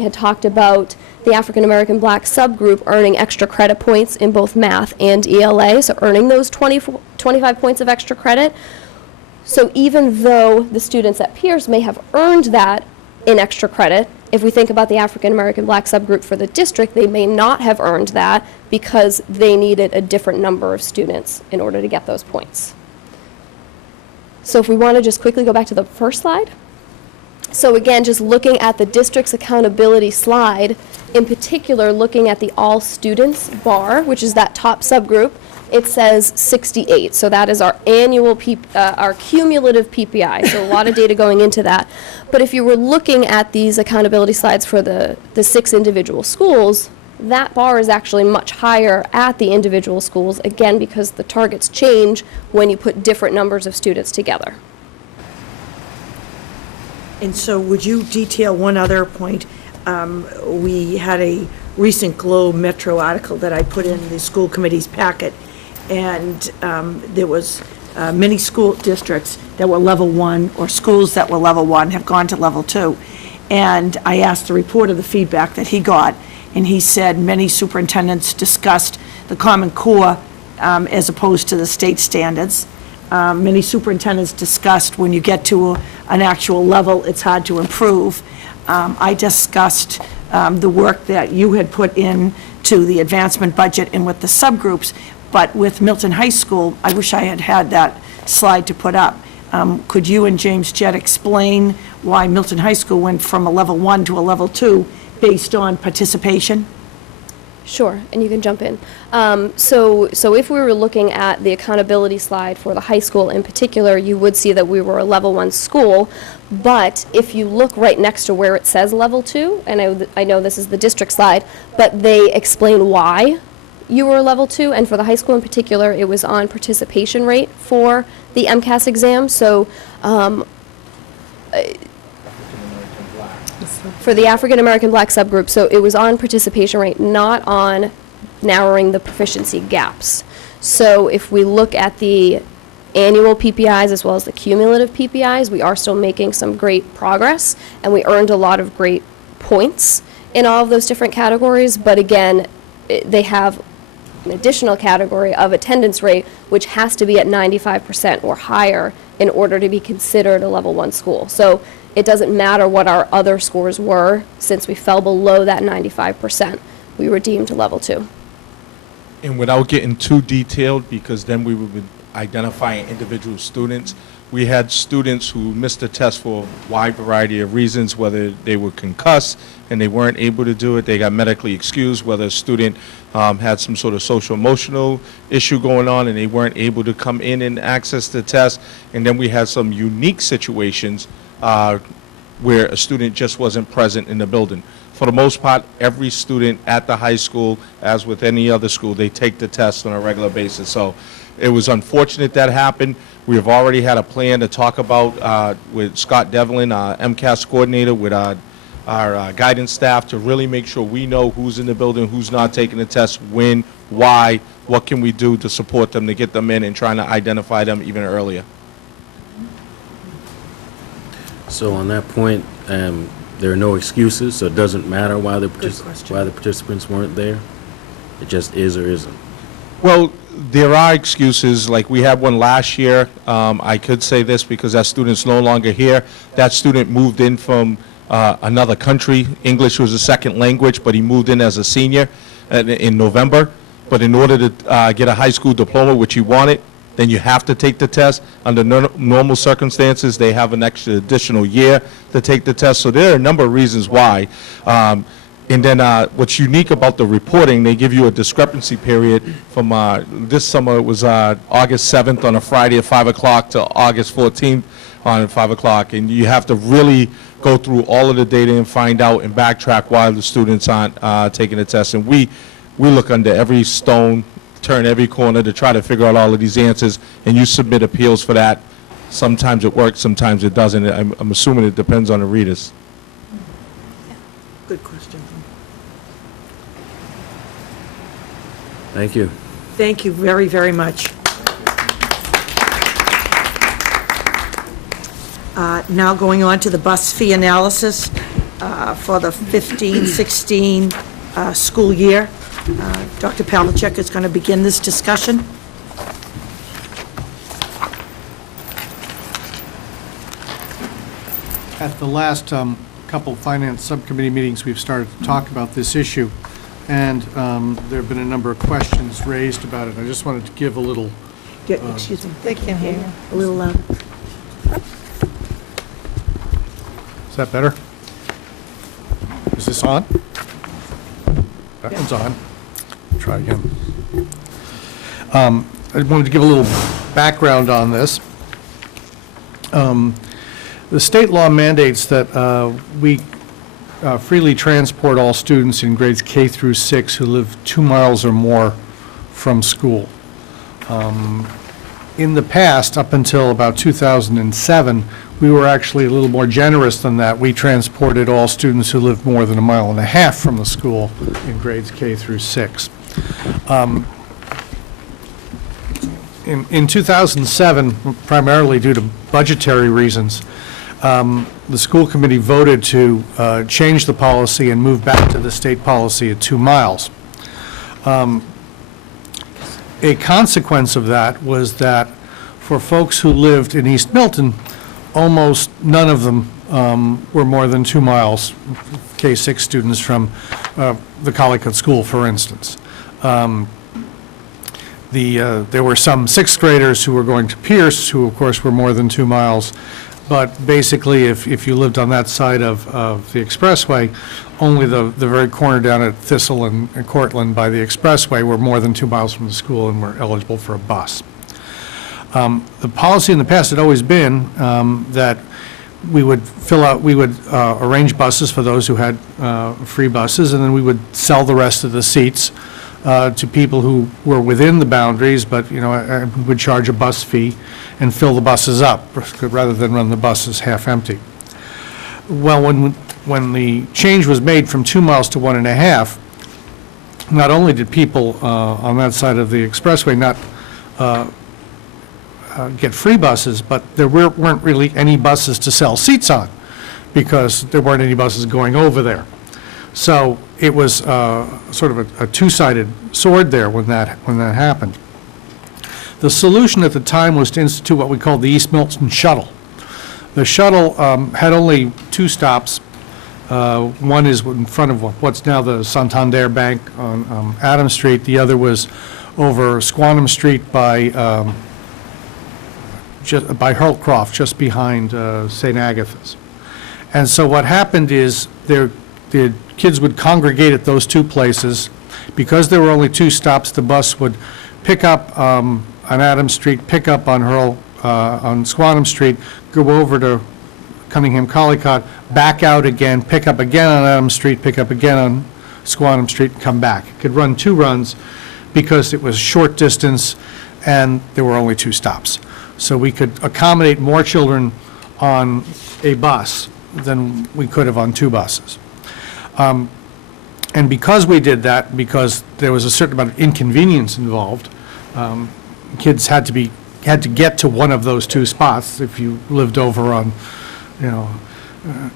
had talked about the African American Black subgroup earning extra credit points in both math and ELA, so earning those 25 points of extra credit. So even though the students at Pierce may have earned that in extra credit, if we think about the African American Black subgroup for the district, they may not have earned that because they needed a different number of students in order to get those points. So if we want to just quickly go back to the first slide. So again, just looking at the district's accountability slide, in particular looking at the all students bar, which is that top subgroup, it says 68. So that is our annual, our cumulative PPI. So a lot of data going into that. But if you were looking at these accountability slides for the 6 individual schools, that bar is actually much higher at the individual schools, again, because the targets change when you put different numbers of students together. And so would you detail one other point? We had a recent Globe Metro article that I put in the school committee's packet, and there was many school districts that were level 1 or schools that were level 1 have gone to level 2. And I asked the reporter the feedback that he got, and he said many superintendents discussed the Common Core as opposed to the state standards. Many superintendents discussed when you get to an actual level, it's hard to improve. I discussed the work that you had put in to the advancement budget and with the subgroups, but with Milton High School, I wish I had had that slide to put up. Could you and James Jett explain why Milton High School went from a level 1 to a level 2 based on participation? Sure, and you can jump in. So if we were looking at the accountability slide for the high school in particular, you would see that we were a level 1 school, but if you look right next to where it says level 2, and I know this is the district slide, but they explain why you were a level 2, and for the high school in particular, it was on participation rate for the MCAS exam. So for the African American Black subgroup, so it was on participation rate, not on narrowing the proficiency gaps. So if we look at the annual PPIs as well as the cumulative PPIs, we are still making some great progress, and we earned a lot of great points in all of those different categories. But again, they have an additional category of attendance rate, which has to be at 95% or higher in order to be considered a level 1 school. So it doesn't matter what our other scores were, since we fell below that 95%, we were deemed level 2. And without getting too detailed, because then we would be identifying individual students, we had students who missed the test for a wide variety of reasons, whether they were concussed and they weren't able to do it, they got medically excused, whether a student had some sort of social emotional issue going on and they weren't able to come in and access the test. And then we had some unique situations where a student just wasn't present in the building. For the most part, every student at the high school, as with any other school, they take the test on a regular basis. So it was unfortunate that happened. We have already had a plan to talk about with Scott Devlin, our MCAS coordinator, with our guidance staff, to really make sure we know who's in the building, who's not taking the test, when, why, what can we do to support them, to get them in and trying to identify them even earlier. So on that point, there are no excuses, so it doesn't matter why the participants weren't there? It just is or isn't? Well, there are excuses. Like we had one last year. I could say this because that student's no longer here. That student moved in from another country. English was a second language, but he moved in as a senior in November. But in order to get a high school diploma, which he wanted, then you have to take the test. Under normal circumstances, they have an extra additional year to take the test. So there are a number of reasons why. And then what's unique about the reporting, they give you a discrepancy period from this summer. It was August 7th on a Friday at 5 o'clock to August 14th on 5 o'clock. And you have to really go through all of the data and find out and backtrack why the students aren't taking the test. And we look under every stone, turn every corner to try to figure out all of these answers, and you submit appeals for that. Sometimes it works, sometimes it doesn't. I'm assuming it depends on the readers. Good question. Thank you. Thank you very, very much. Now going on to the bus fee analysis. for the 15-16 school year. Dr. Pavlicek is going to begin this discussion. At the last couple finance subcommittee meetings, we've started to talk about this issue, and there have been a number of questions raised about it. I just wanted to give a little, Excuse me. They can hear you. A little louder. is that better? Is this on? That one's on. Try again. I wanted to give a little background on this. The state law mandates that we freely transport all students in grades K through 6 who live 2 miles or more from school. In the past, up until about 2007, we were actually a little more generous than that. We transported all students who lived more than 1.5 miles from the school in grades K through 6. In 2007, primarily due to budgetary reasons, the school committee voted to change the policy and move back to the state policy at 2 miles. A consequence of that was that for folks who lived in East Milton, almost none of them were more than 2 miles, K-6 students from the Collicutt School, for instance. There were some 6th graders who were going to Pierce, who of course were more than 2 miles, but basically if you lived on that side of the expressway, only the very corner down at Thistle and Cortland by the expressway were more than 2 miles from the school and were eligible for a bus. The policy in the past had always been that we would arrange buses for those who had free buses, and then we would sell the rest of the seats to people who were within the boundaries, but, would charge a bus fee and fill the buses up, rather than run the buses half empty. Well, when the change was made from 2 miles to 1.5, not only did people on that side of the expressway not get free buses, but there weren't really any buses to sell seats on, because there weren't any buses going over there. So it was sort of a two-sided sword there when that happened. The solution at the time was to institute what we called the East Milton Shuttle. The shuttle had only 2 stops. One is in front of what's now the Santander Bank on Adams Street. The other was over Squantum Street by Hurlcroft, just behind St. Agatha's. And so what happened is the kids would congregate at those 2 places. Because there were only 2 stops, the bus would pick up on Adams Street, pick up on on Squantum Street, go over to Cunningham Collicutt, back out again, pick up again on Adams Street, pick up again on Squantum Street, and come back. It could run 2 runs because it was short distance and there were only 2 stops. So we could accommodate more children on a bus than we could have on 2 buses. And because we did that, because there was a certain amount of inconvenience involved, kids had to get to one of those 2 spots. If you lived over on,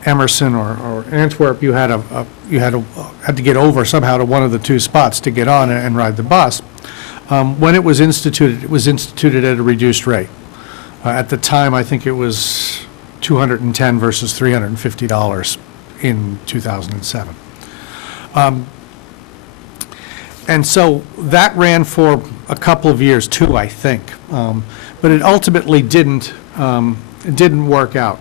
Emerson or Antwerp, you had to get over somehow to one of the 2 spots to get on and ride the bus. When it was instituted at a reduced rate. At the time, I think it was $210 versus $350 in 2007. And so that ran for a couple of years too, I think, but it ultimately didn't work out,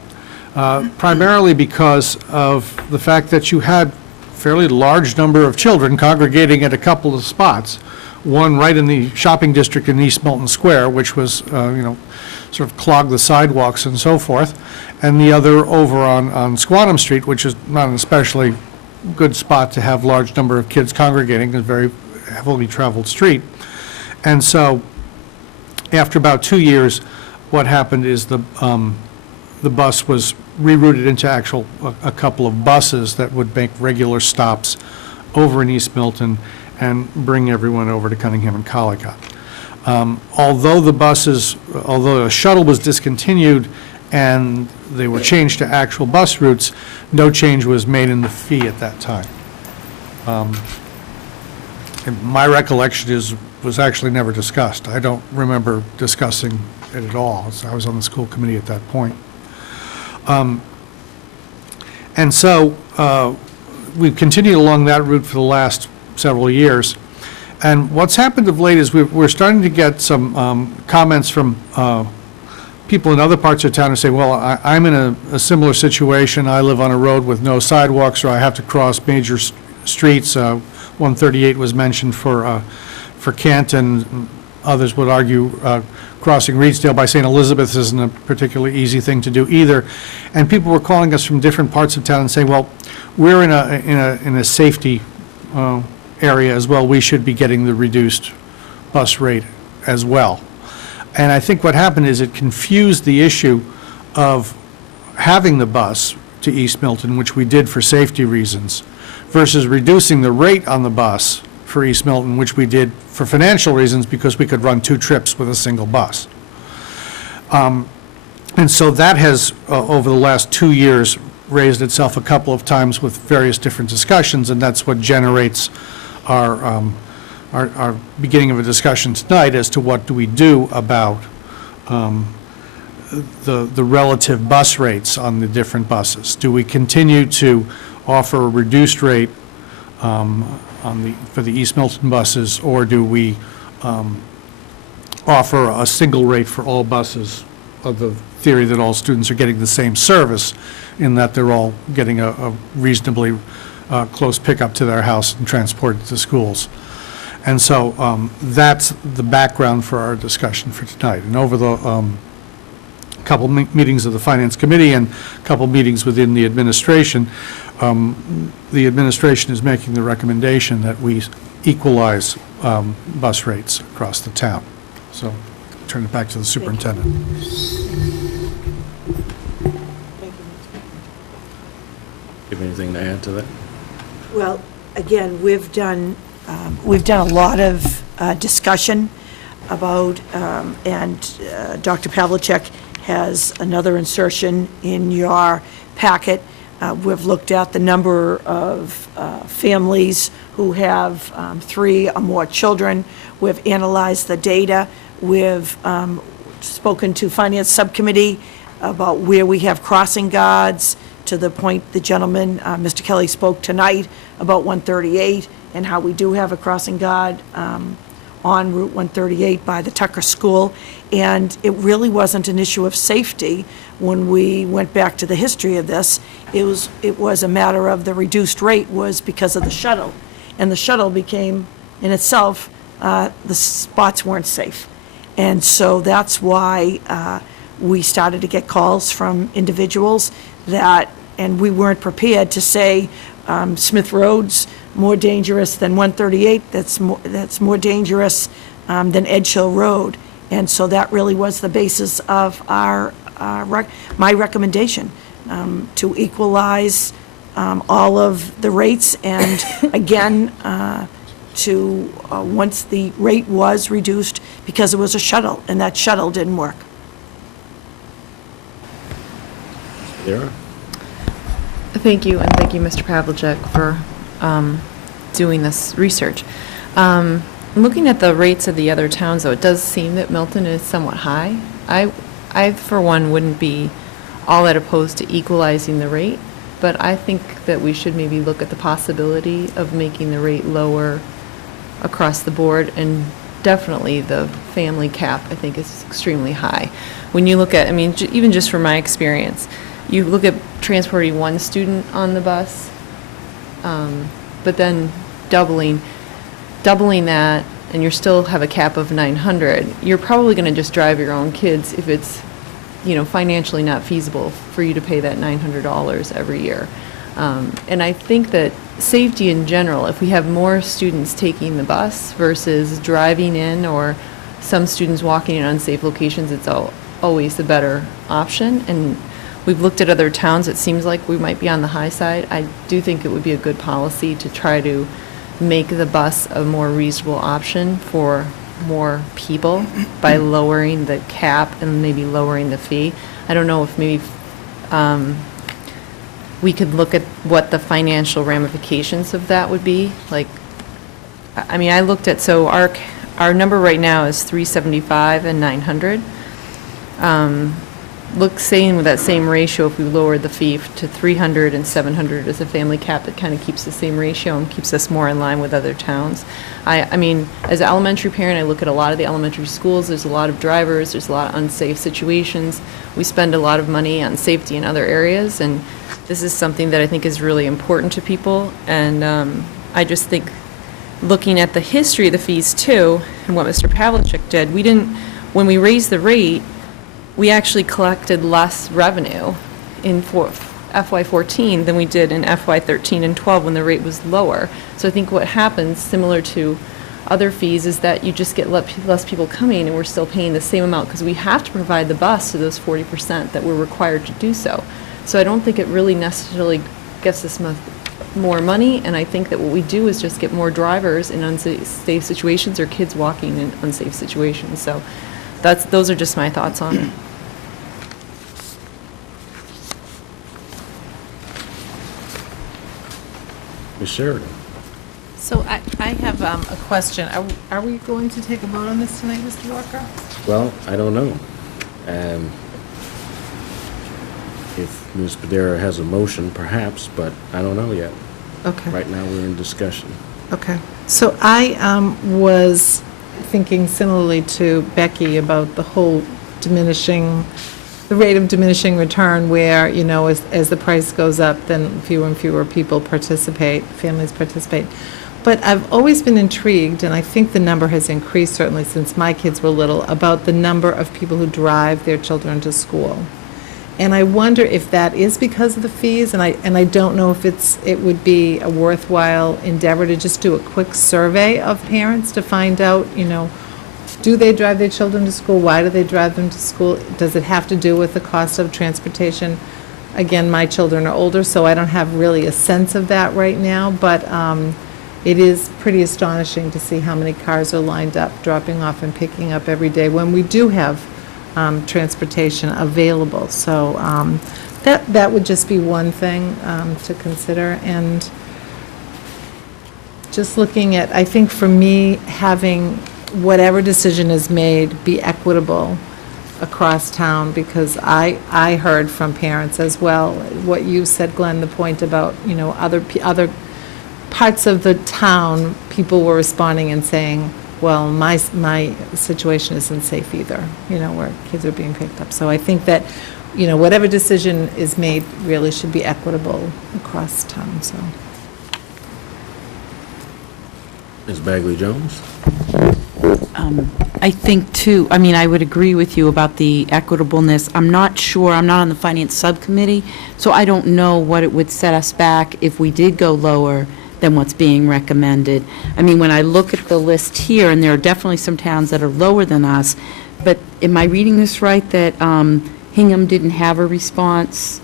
primarily because of the fact that you had a fairly large number of children congregating at a couple of spots, one right in the shopping district in East Milton Square, which was, sort of clogged the sidewalks and so forth, and the other over on Squantum Street, which is not an especially good spot to have large number of kids congregating. It's a very heavily traveled street. And so after about 2 years, what happened is the bus was rerouted into a couple of buses that would make regular stops over in East Milton and bring everyone over to Cunningham and Collicutt. Although a shuttle was discontinued and they were changed to actual bus routes, no change was made in the fee at that time. And my recollection is, was actually never discussed. I don't remember discussing it at all, as I was on the school committee at that point. And so we've continued along that route for the last several years. And what's happened of late is we're starting to get some comments from people in other parts of town who say, well, I'm in a similar situation. I live on a road with no sidewalks, or I have to cross major streets. 138 was mentioned for Canton. Others would argue crossing Reedsdale by St. Elizabeth isn't a particularly easy thing to do either. And people were calling us from different parts of town and saying, well, we're in a safety area as well. We should be getting the reduced bus rate as well. And I think what happened is it confused the issue of having the bus to East Milton, which we did for safety reasons, versus reducing the rate on the bus for East Milton, which we did for financial reasons because we could run 2 trips with a single bus. And so that has, over the last 2 years, raised itself a couple of times with various different discussions, and that's what generates our beginning of a discussion tonight as to what do we do about the relative bus rates on the different buses. Do we continue to offer a reduced rate for the East Milton buses, or do we offer a single rate for all buses, of the theory that all students are getting the same service in that they're all getting a reasonably close pickup to their house and transported to schools? And so that's the background for our discussion for tonight. And over the couple meetings of the Finance Committee and a couple meetings within the administration is making the recommendation that we equalize bus rates across the town. So turn it back to the superintendent. Have anything to add to that? Well, again, we've done a lot of discussion about, and Dr. Pavlicek has another insertion in your packet. We've looked at the number of families who have 3 or more children. We've analyzed the data. We've spoken to Finance Subcommittee about where we have crossing guards, to the point the gentleman, Mr. Kelly, spoke tonight about 138 and how we do have a crossing guard on Route 138 by the Tucker School. And it really wasn't an issue of safety when we went back to the history of this. It was a matter of the reduced rate was because of the shuttle. And the shuttle became, in itself, the spots weren't safe. And so that's why we started to get calls from individuals that, and we weren't prepared to say Smith Road's more dangerous than 138, that's more dangerous than Edge Hill Road. And so that really was the basis of my recommendation, to equalize all of the rates, and again, once the rate was reduced because it was a shuttle, and that shuttle didn't work. Sarah? Thank you, and thank you, Mr. Pavlicek, for doing this research. Looking at the rates of the other towns, though, it does seem that Milton is somewhat high. I, for one, wouldn't be all that opposed to equalizing the rate, but I think that we should maybe look at the possibility of making the rate lower across the board, and definitely the family cap, I think, is extremely high. When you look at, I mean, even just from my experience, you look at transporting one student on the bus, but then doubling that, and you still have a cap of 900, you're probably going to just drive your own kids if it's, financially not feasible for you to pay that $900 every year. And I think that safety in general, if we have more students taking the bus versus driving in, or some students walking in unsafe locations, it's always the better option. And we've looked at other towns. It seems like we might be on the high side. I do think it would be a good policy to try to make the bus a more reasonable option for more people by lowering the cap and maybe lowering the fee. I don't know if maybe we could look at what the financial ramifications of that would be. Like, I mean, I looked at, so our number right now is 375 and 900. Saying with that same ratio, if we lowered the fee to 300 and 700 as a family cap, it kind of keeps the same ratio and keeps us more in line with other towns. I mean, as an elementary parent, I look at a lot of the elementary schools, there's a lot of drivers, there's a lot of unsafe situations. We spend a lot of money on safety in other areas, and this is something that I think is really important to people. And I just think, looking at the history of the fees too, and what Mr. Pavlicek did, when we raised the rate, we actually collected less revenue in FY14 than we did in FY13 and 12 when the rate was lower. So I think what happens, similar to other fees, is that you just get less people coming, and we're still paying the same amount because we have to provide the bus to those 40% that we're required to do so. So I don't think it really necessarily gets us more money, and I think that what we do is just get more drivers in unsafe situations or kids walking in unsafe situations. So those are just my thoughts on it. Ms. Sheridan? So I have a question. Are we going to take a vote on this tonight, Mr. Walker? Well, I don't know. If Ms. Padera has a motion, perhaps, but I don't know yet. Okay. Right now, we're in discussion. Okay. So I was thinking similarly to Becky about the whole the rate of diminishing return where, you know, as the price goes up, then fewer and fewer people participate, families participate. But I've always been intrigued, and I think the number has increased certainly since my kids were little, about the number of people who drive their children to school. And I wonder if that is because of the fees, and I don't know if it would be a worthwhile endeavor to just do a quick survey of parents to find out, you know, do they drive their children to school? Why do they drive them to school? Does it have to do with the cost of transportation? Again, my children are older, so I don't have really a sense of that right now, but it is pretty astonishing to see how many cars are lined up, dropping off and picking up every day when we do have transportation available. So that would just be one thing to consider. And just looking at, I think for me, having whatever decision is made be equitable across town, because I heard from parents as well, what you said, Glenn, the point about, you know, other parts of the town, people were responding and saying, well, my situation isn't safe either, you know, where kids are being picked up. So I think that, you know, whatever decision is made really should be equitable across town, so. Ms. Bagley-Jones? I think, too, I mean, I would agree with you about the equitableness. I'm not sure, I'm not on the Finance Subcommittee, so I don't know what it would set us back if we did go lower than what's being recommended. I mean, when I look at the list here, and there are definitely some towns that are lower than us, but am I reading this right, that Hingham didn't have a response?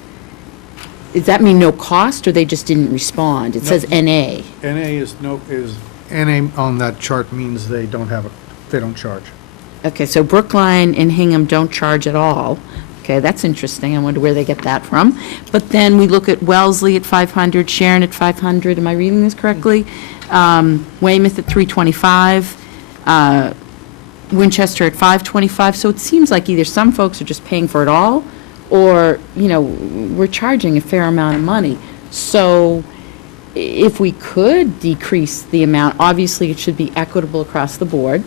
Does that mean no cost, or they just didn't respond? It says NA. NA on that chart means they don't charge. Okay, so Brookline and Hingham don't charge at all. Okay, that's interesting. I wonder where they get that from. But then we look at Wellesley at 500, Sharon at 500. Am I reading this correctly? Weymouth at 325, Winchester at 525. So it seems like either some folks are just paying for it all, or, you know, we're charging a fair amount of money. So if we could decrease the amount, obviously it should be equitable across the board.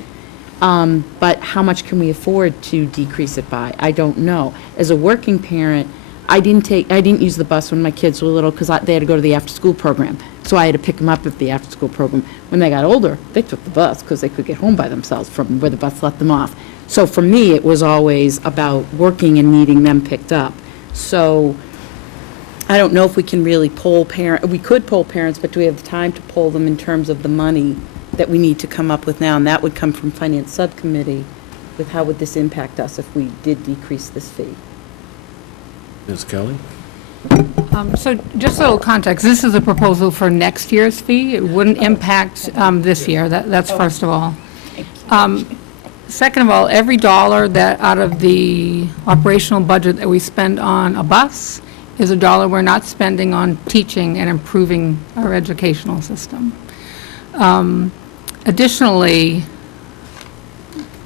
But how much can we afford to decrease it by? I don't know. As a working parent, I didn't use the bus when my kids were little because they had to go to the after-school program. So I had to pick them up at the after-school program. When they got older, they took the bus because they could get home by themselves from where the bus let them off. So for me, it was always about working and needing them picked up. So I don't know if we can really poll parents. We could poll parents, but do we have the time to poll them in terms of the money that we need to come up with now? And that would come from Finance Subcommittee with how would this impact us if we did decrease this fee? Ms. Kelly? So just a little context, this is a proposal for next year's fee. It wouldn't impact this year, that's first of all. Second of all, every dollar that out of the operational budget that we spend on a bus is a dollar we're not spending on teaching and improving our educational system. Additionally,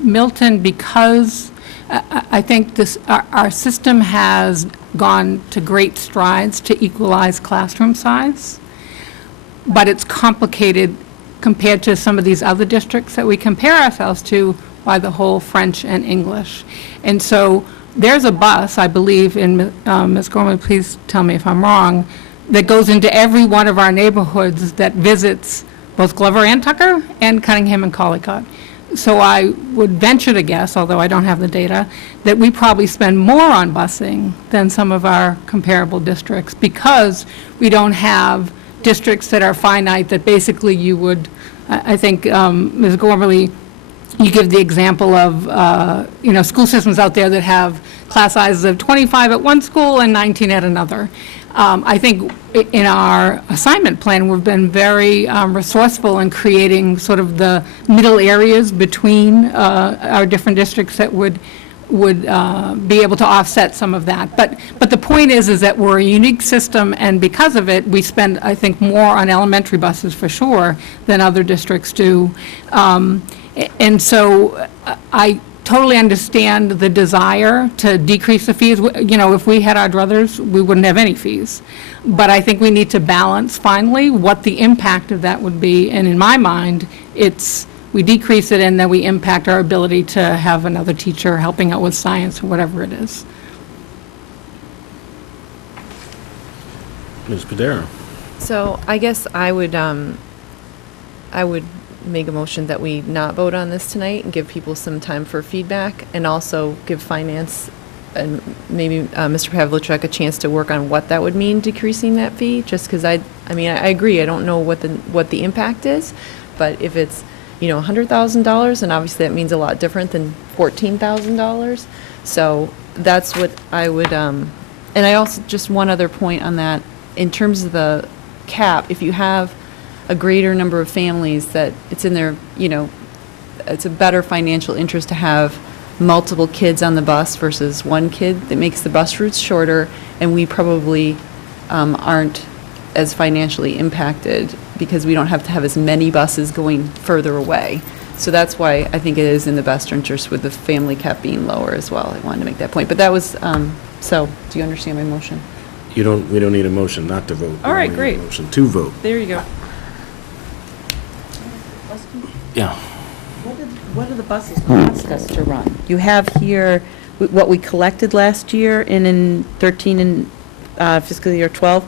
Milton, because I think our system has gone to great strides to equalize classroom size, but it's complicated compared to some of these other districts that we compare ourselves to by the whole French and English. And so there's a bus, I believe, in, Ms. Gorman, please tell me if I'm wrong, that goes into every one of our neighborhoods that visits both Glover and Tucker and Cunningham and Collycott. So I would venture to guess, although I don't have the data, that we probably spend more on busing than some of our comparable districts because we don't have districts that are finite, that basically you would, I think, Ms. Gormley, you give the example of, school systems out there that have class sizes of 25 at one school and 19 at another. I think in our assignment plan, we've been very resourceful in creating sort of the middle areas between our different districts that would be able to offset some of that. But the point is that we're a unique system, and because of it, we spend, I think, more on elementary buses for sure than other districts do. And so I totally understand the desire to decrease the fees. If we had our druthers, we wouldn't have any fees. But I think we need to balance finally what the impact of that would be. And in my mind, we decrease it and then we impact our ability to have another teacher helping out with science or whatever it is. Ms. Padera. So I guess I would make a motion that we not vote on this tonight and give people some time for feedback, and also give finance and maybe Mr. Pavlicek a chance to work on what that would mean, decreasing that fee, just because I agree, I don't know what the impact is, but if it's, $100,000, and obviously that means a lot different than $14,000. So that's what I would, and I also, just one other point on that, in terms of the cap, if you have a greater number of families that it's in their, it's a better financial interest to have multiple kids on the bus versus one kid. That makes the bus routes shorter, and we probably aren't as financially impacted because we don't have to have as many buses going further away. So that's why I think it is in the best interest with the family cap being lower as well. I wanted to make that point. But that was, so do you understand my motion? We don't need a motion not to vote. All right, We great. need a motion to vote. There you go. Yeah. What do the buses cost us to run? You have here what we collected last year in 13 and fiscal year 12.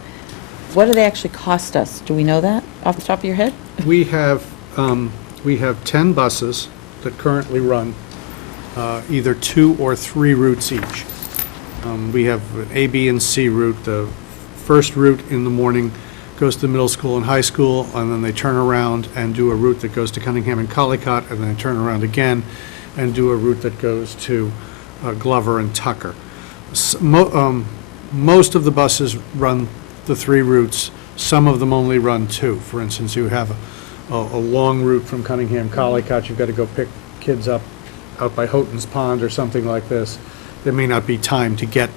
What do they actually cost us? Do we know that off the top of your head? We have 10 buses that currently run either 2 or 3 routes each. We have an A, B, and C route. The first route in the morning goes to the middle school and high school, and then they turn around and do a route that goes to Cunningham and Collycott, and then they turn around again and do a route that goes to Glover and Tucker. Most of the buses run the 3 routes. Some of them only run 2. For instance, you have a long route from Cunningham, Collycott. You've got to go pick kids up out by Houghton's Pond or something like this. There may not be time to get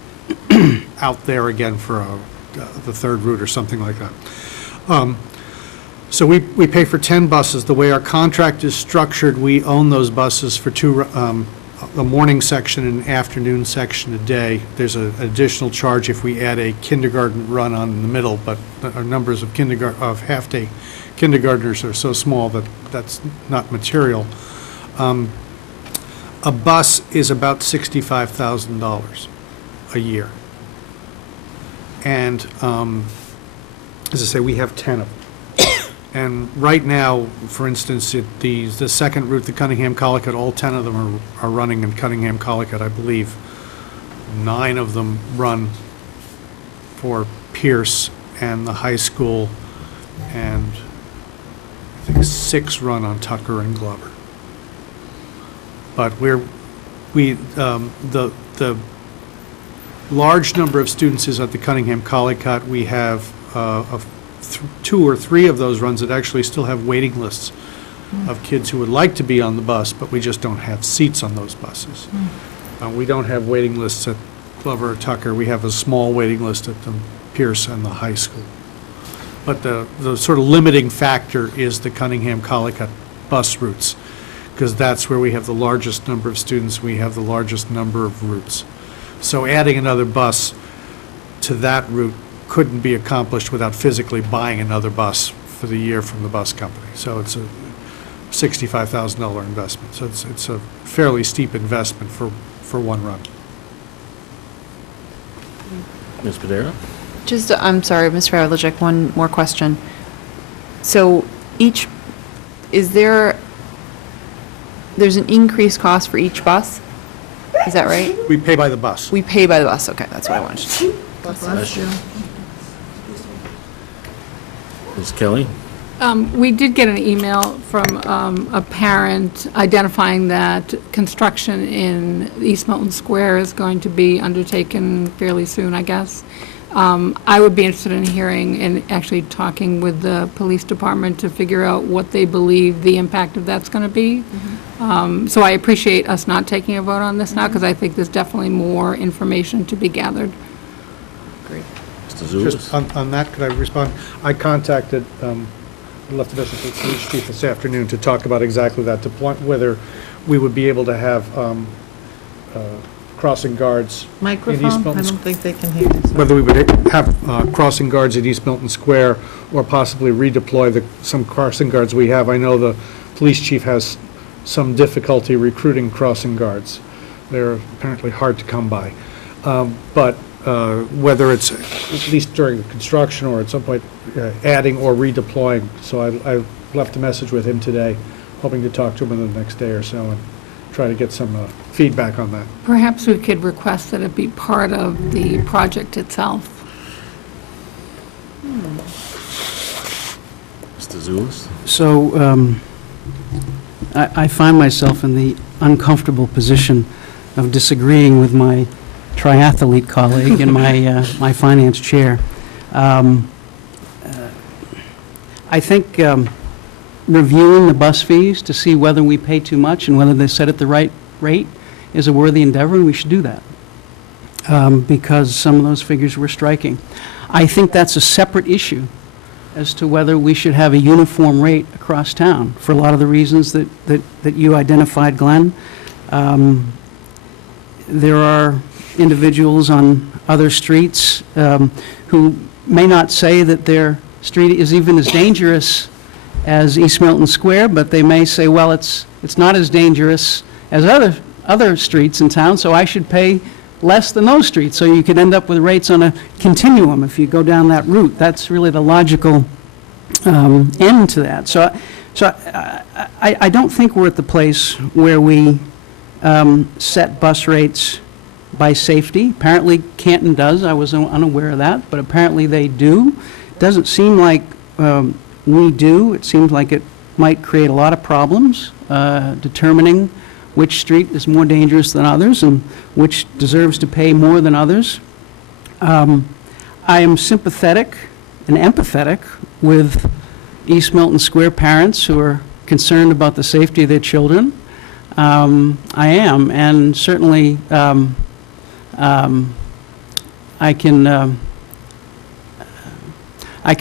out there again for the 3rd route or something like that. So we pay for 10 buses. The way our contract is structured, we own those buses for 2, a morning section and an afternoon section a day. There's an additional charge if we add a kindergarten run on in the middle, but our numbers of half-day kindergartners are so small that that's not material. A bus is about $65,000 a year. And as I say, we have 10 of them. And right now, for instance, the second route, the Cunningham-Collycott, all 10 of them are running in Cunningham-Collycott, I believe. 9 of them run for Pierce and the high school, and I think 6 run on Tucker and Glover. But the large number of students is at the Cunningham-Collycott. We have 2 or 3 of those runs that actually still have waiting lists of kids who would like to be on the bus, but we just don't have seats on those buses. We don't have waiting lists at Glover or Tucker. We have a small waiting list at the Pierce and the high school. But the sort of limiting factor is the Cunningham-Collicutt bus routes, because that's where we have the largest number of students, we have the largest number of routes. So adding another bus to that route couldn't be accomplished without physically buying another bus for the year from the bus company. So it's a $65,000 investment. So it's a fairly steep investment for one run. Ms. Padera? Just, I'm sorry, Mr. Havlicek, one more question. So there's an increased cost for each bus? Is that right? We pay by the bus. We pay by the bus, okay, that's what I wanted to know. Bless you. Ms. Kelly? We did get an email from a parent identifying that construction in East Milton Square is going to be undertaken fairly soon, I guess. I would be interested in hearing and actually talking with the police department to figure out what they believe the impact of that's going to be. So I appreciate us not taking a vote on this now, because I think there's definitely more information to be gathered. Great. Mr. Zulus? Just on that, could I respond? I contacted, left a message to the police chief this afternoon to talk about exactly that, to point whether we would be able to have crossing guards in East Microphone? I Milton. don't think they can hear you. sorry. Whether we would have crossing guards at East Milton Square or possibly redeploy some crossing guards we have. I know the police chief has some difficulty recruiting crossing guards. They're apparently hard to come by. But whether it's at least during the construction or at some point adding or redeploying. So I left a message with him today, hoping to talk to him in the next day or so and try to get some feedback on that. Perhaps we could request that it be part of the project itself. Mr. Zulus? So I find myself in the uncomfortable position of disagreeing with my triathlete colleague and my finance chair. I think reviewing the bus fees to see whether we pay too much and whether they're set at the right rate is a worthy endeavor, and we should do that, because some of those figures were striking. I think that's a separate issue as to whether we should have a uniform rate across town, for a lot of the reasons that you identified, Glenn. There are individuals on other streets who may not say that their street is even as dangerous as East Milton Square, but they may say, well, it's not as dangerous as other streets in town, so I should pay less than those streets. So you could end up with rates on a continuum if you go down that route. That's really the logical end to that. So I don't think we're at the place where we set bus rates by safety. Apparently Canton does. I was unaware of that, but apparently they do. Doesn't seem like we do. It seems like it might create a lot of problems determining which street is more dangerous than others and which deserves to pay more than others. I am sympathetic and empathetic with East Milton Square parents who are concerned about the safety of their children. I am, and certainly I can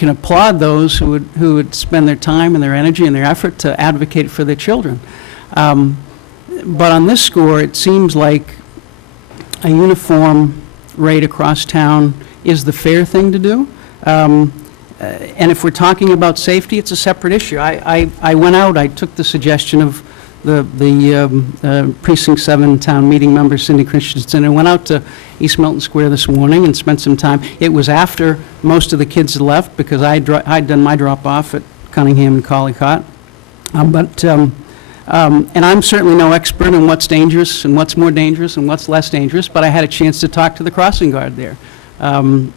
applaud those who would spend their time and their energy and their effort to advocate for their children. But on this score, it seems like a uniform rate across town is the fair thing to do. And if we're talking about safety, it's a separate issue. I went out, I took the suggestion of the Precinct 7 town meeting member, Cindy Christensen, and went out to East Milton Square this morning and spent some time. It was after most of the kids had left because I'd done my drop-off at Cunningham and Collicutt. And I'm certainly no expert in what's dangerous and what's more dangerous and what's less dangerous, but I had a chance to talk to the crossing guard there. And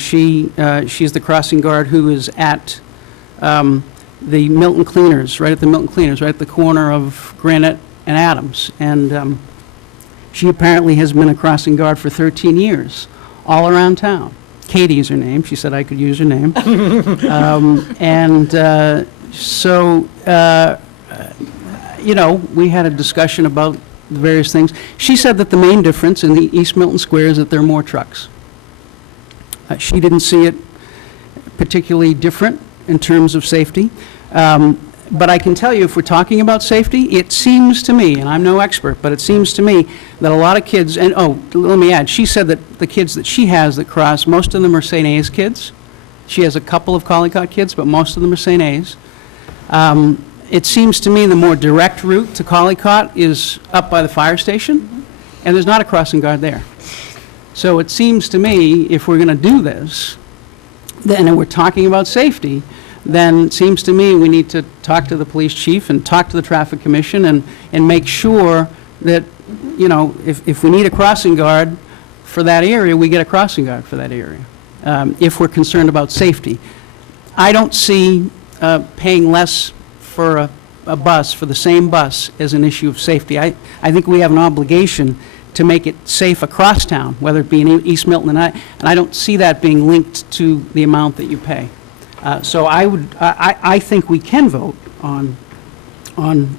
she's the crossing guard who is at the Milton Cleaners, right at the corner of Granite and Adams. And she apparently has been a crossing guard for 13 years, all around town. Katie is her name. She said I could use her name. And So, you know, we had a discussion about the various things. She said that the main difference in the East Milton Square is that there are more trucks. She didn't see it particularly different in terms of safety. But I can tell you, if we're talking about safety, it seems to me, and I'm no expert, but it seems to me that a lot of kids, and, oh, let me add, she said that the kids that she has that cross, most of them are St. A's kids. She has a couple of Collycott kids, but most of them are St. A's. It seems to me the more direct route to Collycott is up by the fire station, and there's not a crossing guard there. So it seems to me, if we're going to do this, then, and we're talking about safety, then it seems to me we need to talk to the police chief and talk to the traffic commission and make sure that, you know, if we need a crossing guard for that area, we get a crossing guard for that area, if we're concerned about safety. I don't see paying less for a bus, for the same bus, as an issue of safety. I think we have an obligation to make it safe across town, whether it be in East Milton, and I don't see that being linked to the amount that you pay. So I think we can vote on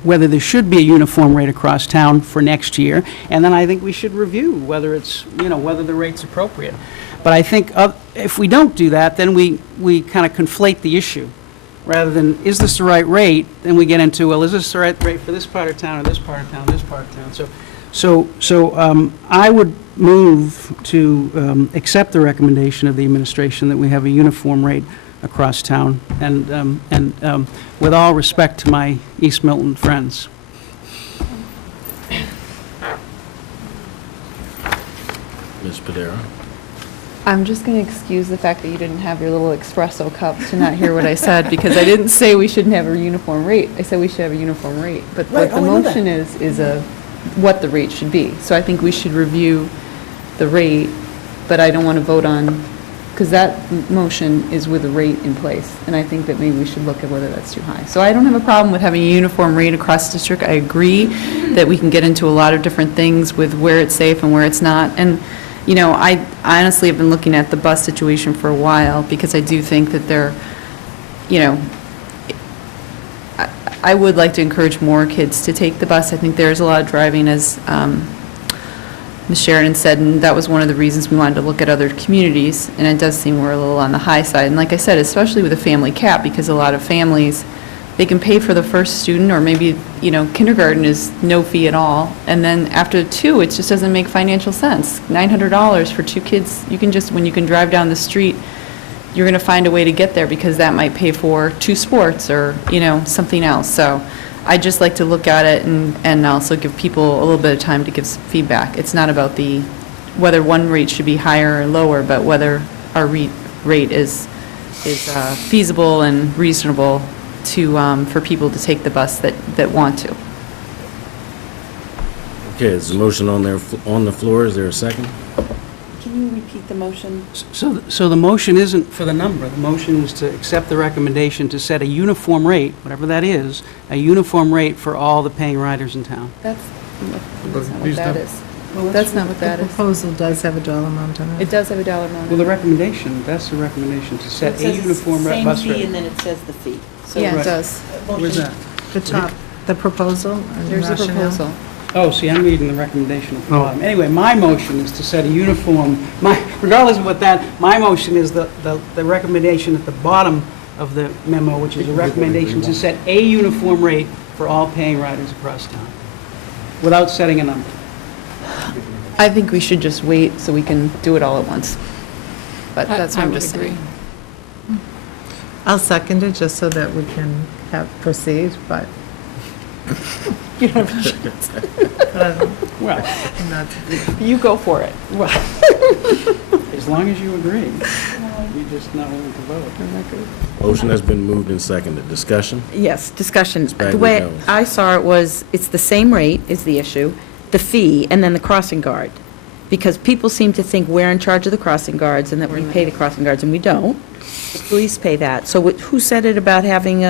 whether there should be a uniform rate across town for next year, and then I think we should review whether it's, you know, whether the rate's appropriate. But I think if we don't do that, then we kind of conflate the issue. Rather than, is this the right rate, then we get into, well, is this the right rate for this part of town, or this part of town, this part of town? So I would move to accept the recommendation of the administration that we have a uniform rate across town, and with all respect to my East Milton friends. Ms. Padera? I'm just going to excuse the fact that you didn't have your little espresso cup to not hear what I said, because I didn't say we shouldn't have a uniform rate. I said we should have a uniform rate. But Right, what the oh, I know that. motion is what the rate should be. So I think we should review the rate, but I don't want to vote on, because that motion is with a rate in place, and I think that maybe we should look at whether that's too high. So I don't have a problem with having a uniform rate across the district. I agree that we can get into a lot of different things with where it's safe and where it's not. And you know, I honestly have been looking at the bus situation for a while, because I do think that there, you know, I would like to encourage more kids to take the bus. I think there's a lot of driving, as Ms. Sheridan said, and that was one of the reasons we wanted to look at other communities, and it does seem we're a little on the high side. And like I said, especially with a family cap, because a lot of families, they can pay for the first student, or maybe, you know, kindergarten is no fee at all, and then after 2, it just doesn't make financial sense. $900 for 2 kids, you can just, when you can drive down the street, you're going to find a way to get there, because that might pay for 2 sports or, you know, something else. So I'd just like to look at it and also give people a little bit of time to give some feedback. It's not about whether one rate should be higher or lower, but whether our rate is feasible and reasonable for people to take the bus that want to. Okay, there's a motion on the floor. Is there a second? Can you repeat the motion? So the motion isn't for the number. The motion is to accept the recommendation to set a uniform rate, whatever that is, a uniform rate for all the paying riders in town. That's not what that is. That's not what that The is. proposal does have a dollar amount on it. It does have a dollar amount. Well, the recommendation, that's the recommendation, to set a uniform bus Same fee, rate. and then it says the fee. So Yeah, it Right. does. Where's that? The top, the proposal and There's a rationale. proposal. Oh, see, I'm reading the recommendation at the bottom. Anyway, my motion is to set a uniform, regardless of what my motion is the recommendation at the bottom of the memo, which is a recommendation to set a uniform rate for all paying riders across town, without setting a number. I think we should just wait so we can do it all at once. But that's what I'm just saying. I'll second it just so that we can proceed, but You don't have a chance. Well, I'm not. You go for it. as long as you agree. You're just not willing to vote. Motion has been moved and seconded. Discussion? Yes, discussion. Bagley The way Jones. I saw it was, it's the same rate is the issue, the fee, and then the crossing guard. Because people seem to think we're in charge of the crossing guards and that we pay the crossing guards, and we don't. The police pay that. So who said it about having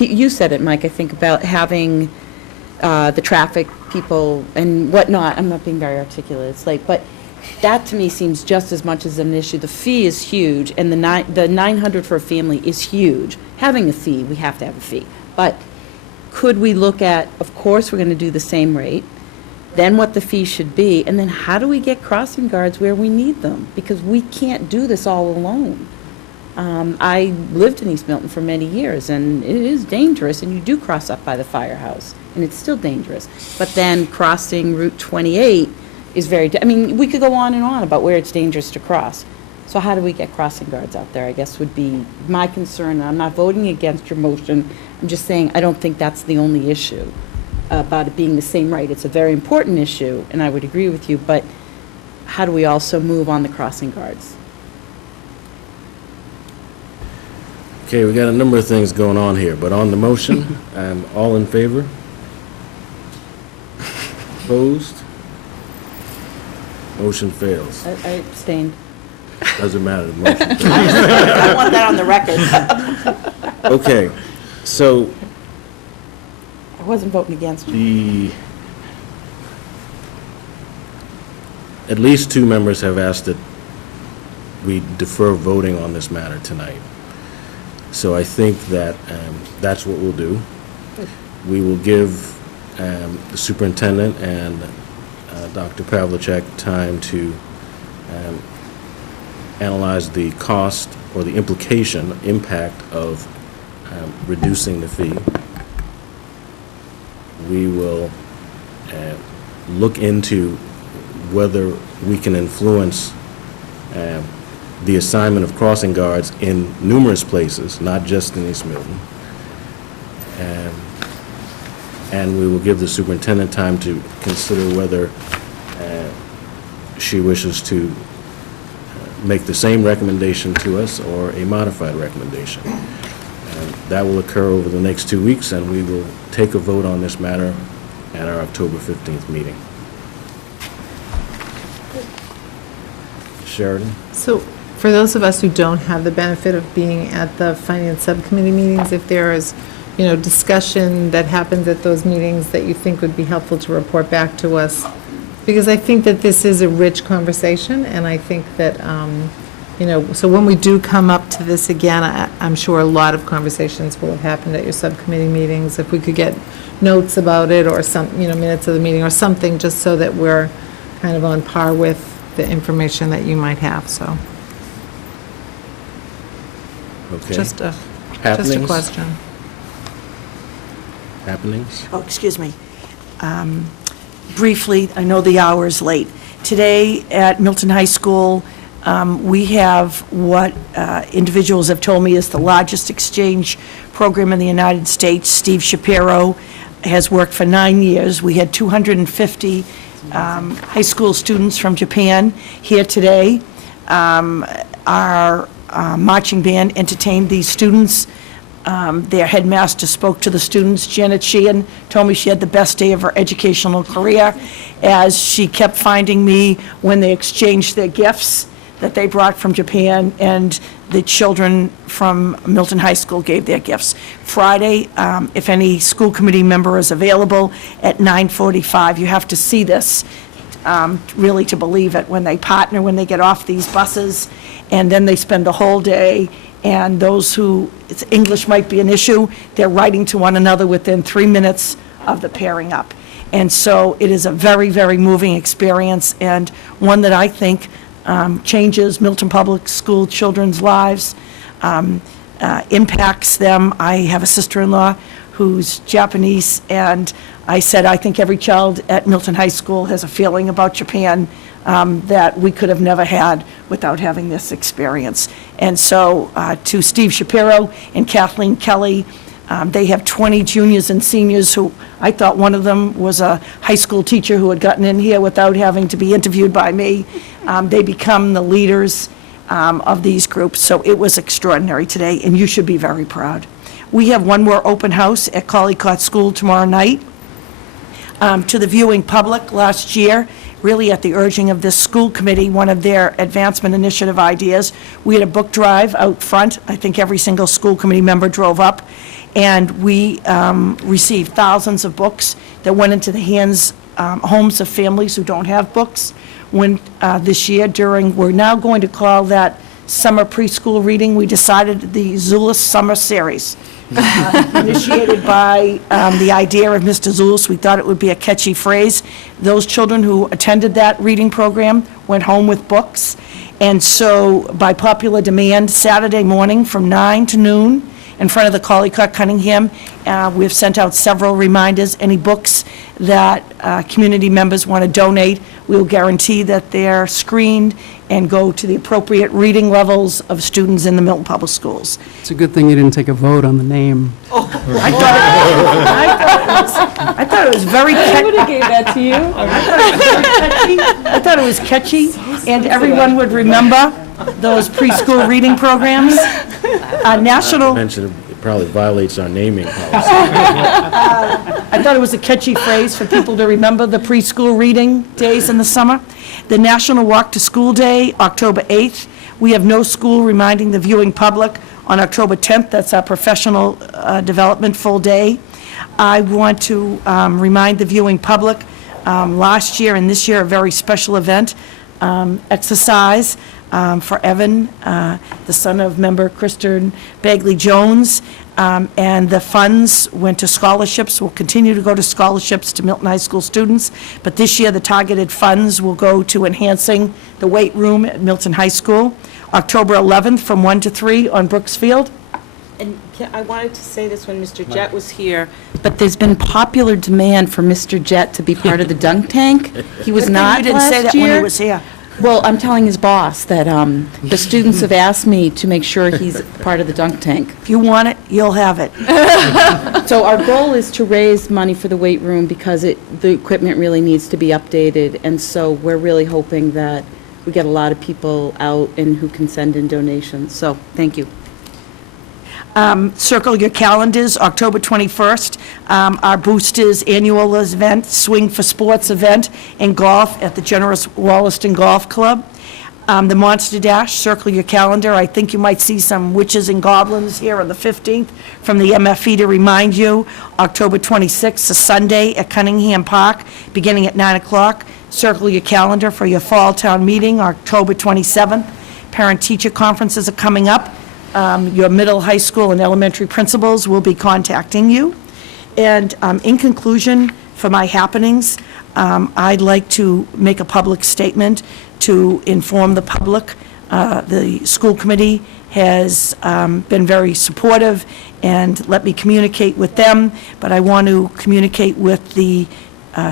you said it, Mike, I think, about having the traffic people and whatnot. I'm not being very articulate. It's like, but that to me seems just as much as an issue. The fee is huge, and the $900 for a family is huge. having a fee, we have to have a fee. But could we look at, of course, we're going to do the same rate, then what the fee should be, and then how do we get crossing guards where we need them? Because we can't do this all alone. I lived in East Milton for many years, and it is dangerous, and you do cross up by the firehouse, and it's still dangerous. But then crossing Route 28 is I mean, we could go on and on about where it's dangerous to cross. So how do we get crossing guards out there, I guess, would be my concern. I'm not voting against your motion. I'm just saying I don't think that's the only issue about it being the same rate. It's a very important issue, and I would agree with you, but how do we also move on the crossing guards? Okay, we got a number of things going on here, but on the motion, all in favor? Opposed? Motion fails. I abstained. Doesn't matter, the motion fails. I want that on the record. Okay, so I wasn't voting against you. At least two members have asked that we defer voting on this matter tonight. So I think that that's what we'll do. We will give the superintendent and Dr. Pavlicek time to analyze the cost or the impact of reducing the fee. We will look into whether we can influence the assignment of crossing guards in numerous places, not just in East Milton. And we will give the superintendent time to consider whether she wishes to make the same recommendation to us or a modified recommendation. That will occur over the next 2 weeks, and we will take a vote on this matter at our October 15th meeting. Sheridan? So for those of us who don't have the benefit of being at the finance subcommittee meetings, if there is, discussion that happens at those meetings that you think would be helpful to report back to us, because I think that this is a rich conversation, and I think that, so when we do come up to this again, I'm sure a lot of conversations will have happened at your subcommittee meetings. If we could get notes about it or some, minutes of the meeting or something, just so that we're kind of on par with the information that you might have, so. Okay. Just a Happenings? question. Happenings? Oh, excuse me. Briefly, I know the hour is late. Today at Milton High School, we have what individuals have told me is the largest exchange program in the United States. Steve Shapiro has worked for 9 years. We had 250 high school students from Japan here today. Our marching band entertained these students. Their headmaster spoke to the students. Janet Sheehan told me she had the best day of her educational career, as she kept finding me when they exchanged their gifts that they brought from Japan, and the children from Milton High School gave their gifts. Friday, if any school committee member is available at 9:45, you have to see this really to believe it, when they partner, when they get off these buses, and then they spend the whole day. And those who, English might be an issue, they're writing to one another within 3 minutes of the pairing up. And so it is a very, very moving experience, and one that I think changes Milton Public School children's lives, impacts them. I have a sister-in-law who's Japanese, and I said, I think every child at Milton High School has a feeling about Japan that we could have never had without having this experience. And so to Steve Shapiro and Kathleen Kelly, they have 20 juniors and seniors who, I thought one of them was a high school teacher who had gotten in here without having to be interviewed by me. They become the leaders of these groups, so it was extraordinary today, and you should be very proud. We have one more open house at Collycott School tomorrow night. To the viewing public, last year, really at the urging of this school committee, one of their advancement initiative ideas, we had a book drive out front. I think every single school committee member drove up, and we received thousands of books that went into the homes of families who don't have books. This year we're now going to call that summer preschool reading, we decided the Zulus Summer Series. Initiated by the idea of Mr. Zulus, we thought it would be a catchy phrase. Those children who attended that reading program went home with books. And so, by popular demand, Saturday morning from 9 to noon, in front of the Collycott Cunningham, we've sent out several reminders. Any books that community members want to donate, we'll guarantee that they're screened and go to the appropriate reading levels of students in the Milton Public Schools. It's a good thing you didn't take a vote on the name. I thought it was very catchy. I would have gave that to you. I thought it was catchy, and everyone would remember those preschool reading programs. National, Mention it probably violates our naming policy. I thought it was a catchy phrase for people to remember the preschool reading days in the summer. The National Walk to School Day, October 8th. We have no school reminding the viewing public on October 10th. That's our professional development full day. I want to remind the viewing public, last year and this year, a very special event, exercise for Evan, the son of member Kristen Bagley Jones, and the funds went to scholarships, will continue to go to scholarships to Milton High School students, but this year the targeted funds will go to enhancing the weight room at Milton High School. October 11th from 1 to 3 on Brooks Field. And I wanted to say this when Mr. Jett was here, but there's been popular demand for Mr. Jett to be part of the dunk tank. He was not You didn't say last that when he year. was here. Well, I'm telling his boss that the students have asked me to make sure he's part of the dunk tank. If you want it, you'll have it. So our goal is to raise money for the weight room because the equipment really needs to be updated, and so we're really hoping that we get a lot of people out and who can send in donations. So, thank you. Circle your calendars, October 21st, our Boosters Annual event, Swing for Sports event, and golf at the Generous Wollaston Golf Club. The Monster Dash, circle your calendar. I think you might see some witches and goblins here on the 15th from the MFE to remind you. October 26th, a Sunday at Cunningham Park, beginning at 9 o'clock. Circle your calendar for your fall town meeting, October 27th. Parent-teacher conferences are coming up. Your middle, high school, and elementary principals will be contacting you. And in conclusion, for my happenings, I'd like to make a public statement to inform the public. The school committee has been very supportive and let me communicate with them, but I want to communicate with the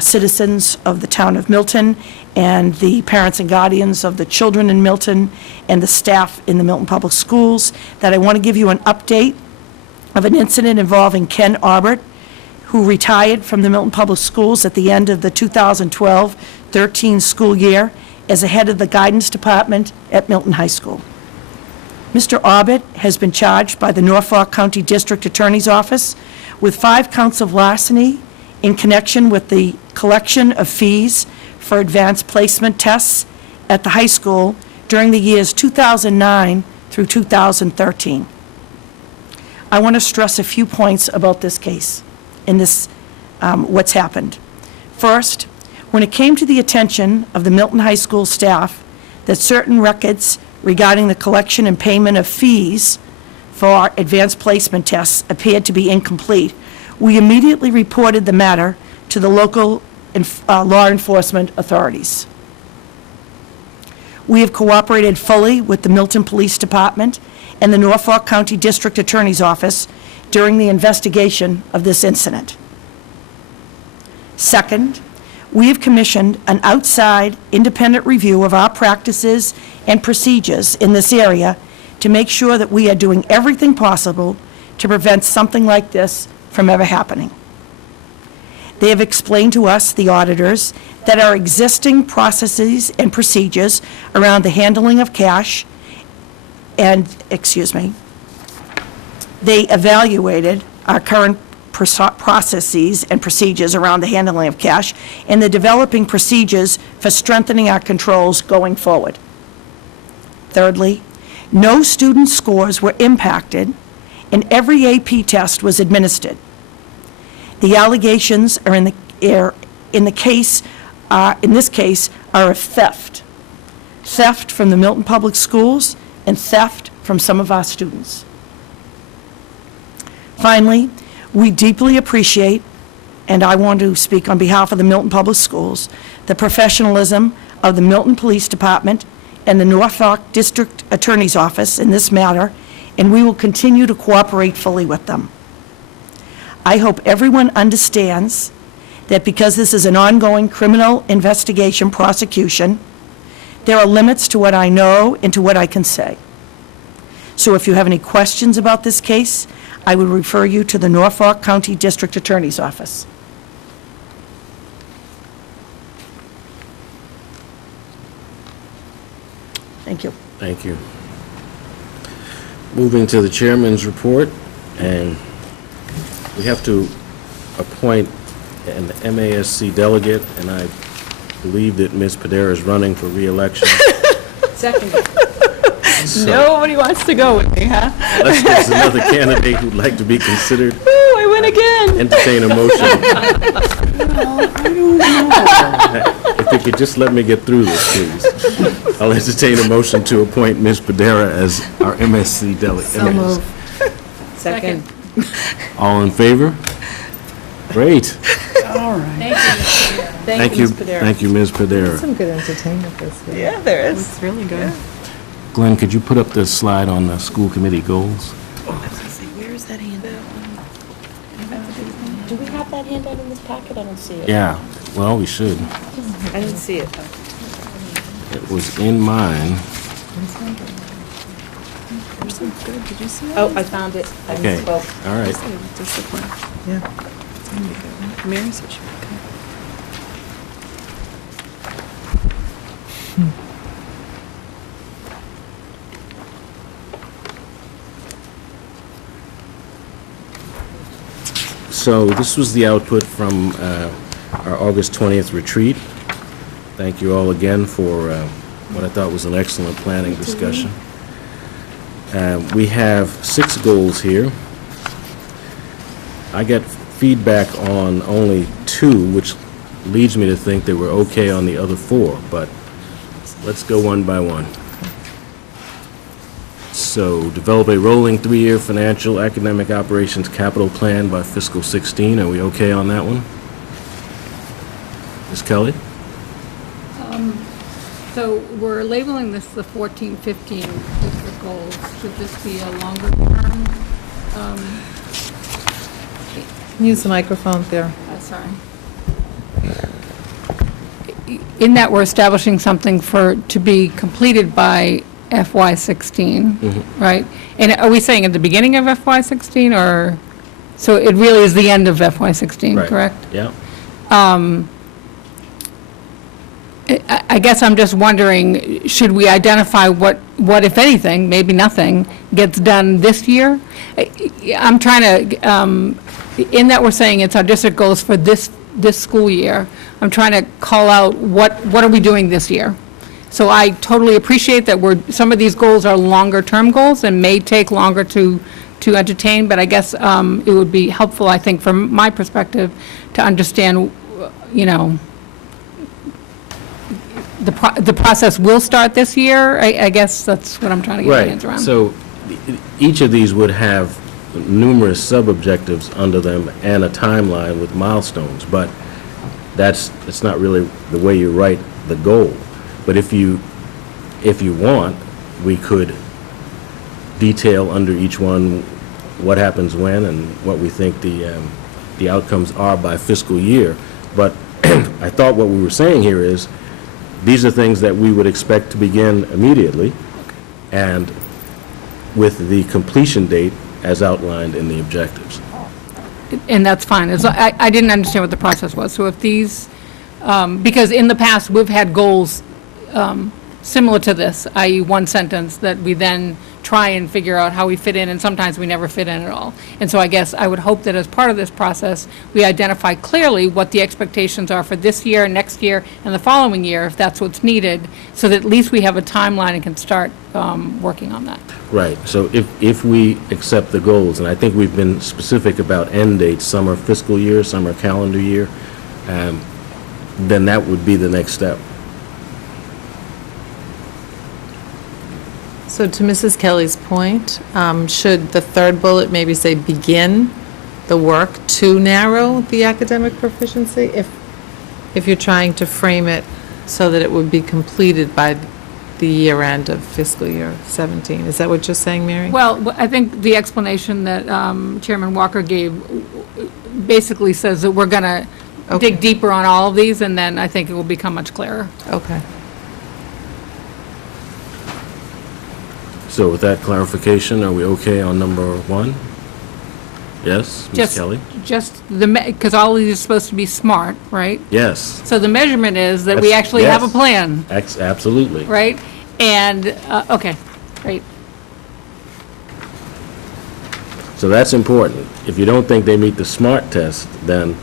citizens of the town of Milton and the parents and guardians of the children in Milton and the staff in the Milton Public Schools, that I want to give you an update of an incident involving Ken Aubert, who retired from the Milton Public Schools at the end of the 2012-13 school year as a head of the guidance department at Milton High School. Mr. Aubert has been charged by the Norfolk County District Attorney's Office with 5 counts of larceny in connection with the collection of fees for advanced placement tests at the high school during the years 2009 through 2013. I want to stress a few points about this case and this, what's happened. First, when it came to the attention of the Milton High School staff that certain records regarding the collection and payment of fees for advanced placement tests appeared to be incomplete, we immediately reported the matter to the local law enforcement authorities. We have cooperated fully with the Milton Police Department and the Norfolk County District Attorney's Office during the investigation of this incident. Second, we have commissioned an outside independent review of our practices and procedures in this area to make sure that we are doing everything possible to prevent something like this from ever happening. They have explained to us, the auditors, that our existing processes and procedures around the handling of cash and, they evaluated our current processes and procedures around the handling of cash and the developing procedures for strengthening our controls going forward. Thirdly, no student scores were impacted and every AP test was administered. The allegations are in this case are of theft. Theft from the Milton Public Schools and theft from some of our students. Finally, we deeply appreciate, and I want to speak on behalf of the Milton Public Schools, the professionalism of the Milton Police Department and the Norfolk District Attorney's Office in this matter, and we will continue to cooperate fully with them. I hope everyone understands that because this is an ongoing criminal investigation prosecution, there are limits to what I know and to what I can say. So if you have any questions about this case, I would refer you to the Norfolk County District Attorney's Office. Thank you. Thank you. Moving to the chairman's report, and we have to appoint an MASC delegate, and I believe that Ms. Padera is running for re-election. Second. So, Nobody wants to go with me, huh? unless there's another candidate who'd like to be considered, Ooh, I win again. entertain a motion. If you could just let me get through this, please. I'll entertain a motion to appoint Ms. Padera as our MSC delegate. So move. Second. All in favor? Great. All right. Thank you, thank you, Ms. Padera. Some good entertainment this year. Yeah, there is. It's really good. Glenn, could you put up the slide on the school committee goals? Where is that handout? Do we have that handout in this packet? I don't see it. Yeah, well, we should. I didn't see it. It was in mine. Did you see it? Oh, I found it. I Okay, misspoke. all right. Yeah. Mary said she would come. So this was the output from our August 20th retreat. Thank you all again for what I thought was an excellent planning discussion. We have 6 goals here. I got feedback on only 2, which leads me to think that we're okay on the other 4, but let's go one by one. So, develop a rolling 3-year financial academic operations capital plan by fiscal 16. Are we okay on that one? Ms. Kelly? So we're labeling this the 14, 15 district goals. Should this be a longer term? Use the microphone there. Sorry. In that we're establishing something to be completed by FY16, right? And are we saying at the beginning of FY16, or, so it really is the end of FY16, Right. correct? Yeah. I guess I'm just wondering, should we identify what, if anything, maybe nothing, gets done this year? I'm trying to, in that we're saying it's our district goals for this school year, I'm trying to call out what are we doing this year? So I totally appreciate that some of these goals are longer-term goals and may take longer to entertain, but I guess it would be helpful, I think, from my perspective, to understand, you know, the process will start this year. I guess that's what I'm trying to get my hands around. So each of these would have numerous sub-objectives under them and a timeline with milestones, but it's not really the way you write the goal. But if you want, we could detail under each one what happens when and what we think the outcomes are by fiscal year. But I thought what we were saying here is, these are things that we would expect to begin immediately, and with the completion date as outlined in the objectives. And that's fine. I didn't understand what the process was. So if these, because in the past, we've had goals similar to this, i.e. one sentence, that we then try and figure out how we fit in, and sometimes we never fit in at all. And so I guess I would hope that as part of this process, we identify clearly what the expectations are for this year, next year, and the following year, if that's what's needed, so that at least we have a timeline and can start working on that. Right, so if we accept the goals, and I think we've been specific about end dates, summer fiscal year, summer calendar year, then that would be the next step. So to Mrs. Kelly's point, should the third bullet maybe say begin the work to narrow the academic proficiency? If you're trying to frame it so that it would be completed by the year end of fiscal year 17. Is that what you're saying, Mary? Well, I think the explanation that Chairman Walker gave basically says that we're going to Okay. dig deeper on all of these, and then I think it will become much clearer. Okay. So with that clarification, are we okay on number 1? Yes, Ms. Just- Kelly? Just because all of these are supposed to be smart, right? Yes. So the measurement is that we That's- actually have a yes. plan, Absolutely. right? And, okay, great. So that's important. If you don't think they meet the SMART test, then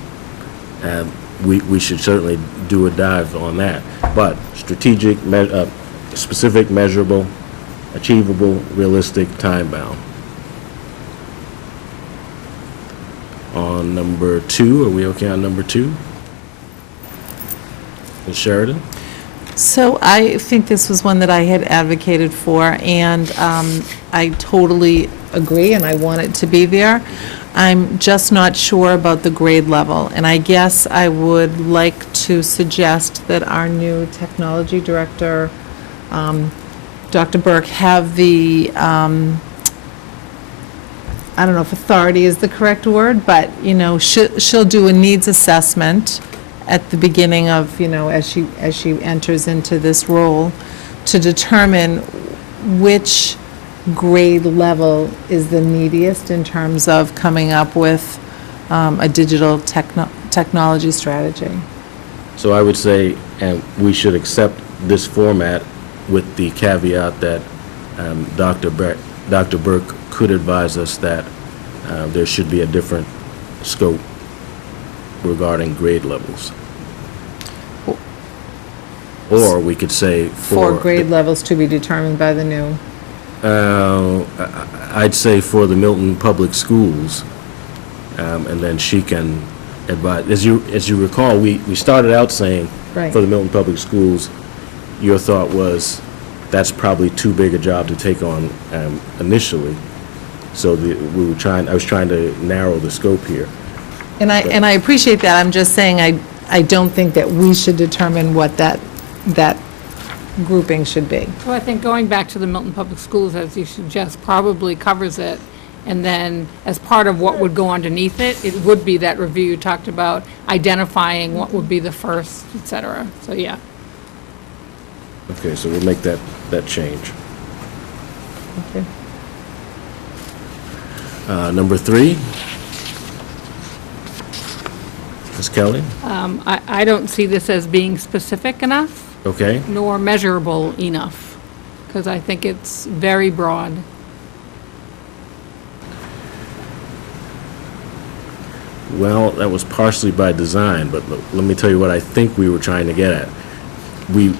we should certainly do a dive on that. But strategic, specific, measurable, achievable, realistic, time-bound. On number 2, are we okay on number 2? Ms. Sheridan? So I think this was one that I had advocated for, and I totally agree, and I want it to be there. I'm just not sure about the grade level, and I guess I would like to suggest that our new technology director, Dr. Burke, have the, I don't know if authority is the correct word, but, you know, she'll do a needs assessment at the beginning of, you know, as she enters into this role, to determine which grade level is the neediest in terms of coming up with a digital technology strategy. So I would say, we should accept this format with the caveat that Dr. Burke could advise us that there should be a different scope regarding grade levels. Or we could say For grade levels to be determined by the new. I'd say for the Milton Public Schools, and then she can advise. As you recall, we started out saying, Right. for the Milton Public Schools, your thought was, that's probably too big a job to take on initially. So I was trying to narrow the scope here. And I appreciate that. I'm just saying I don't think that we should determine what that grouping should be. So I think going back to the Milton Public Schools, as you suggest, probably covers it. And then, as part of what would go underneath it, it would be that review you talked about, identifying what would be the first, et cetera. So, yeah. Okay, so we'll make that change. Okay. Number 3. Ms. Kelly? I don't see this as being specific enough, Okay. nor measurable enough, because I think it's very broad. Well, that was partially by design, but let me tell you what I think we were trying to get at. We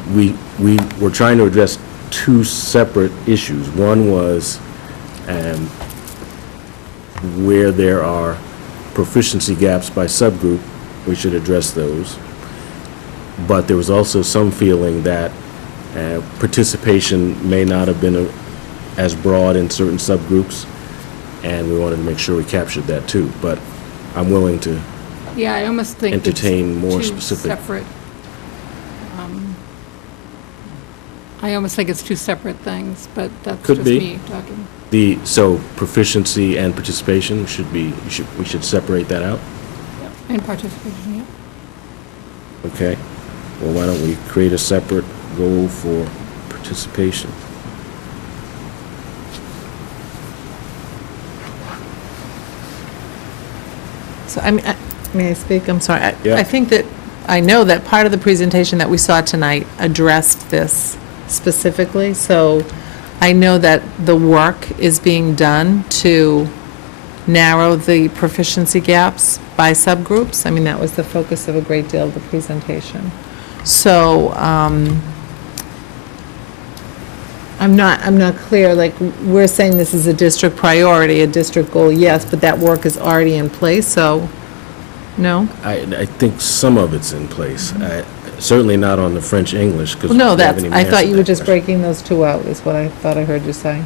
were trying to address 2 separate issues. One was where there are proficiency gaps by subgroup, we should address those. But there was also some feeling that participation may not have been as broad in certain subgroups, and we wanted to make sure we captured that too. But I'm willing to Yeah, I almost think it's entertain more two specific. separate. I almost think it's 2 separate things, but that's Could just be. me talking. So proficiency and participation we should separate that out? And participation, yeah. Okay. Well, why don't we create a separate goal for participation? So, I mean, may I speak? I'm sorry. Yeah. I think that, I know that part of the presentation that we saw tonight addressed this specifically, so I know that the work is being done to narrow the proficiency gaps by subgroups. I mean, that was the focus of a great deal of the presentation. So, I'm not clear, like, we're saying this is a district priority, a district goal, yes, but that work is already in place, so, no? I think some of it's in place. Certainly not on the French-English, because we No, haven't that's, even I thought answered you were that just question. breaking those two out, is what I thought I heard you say.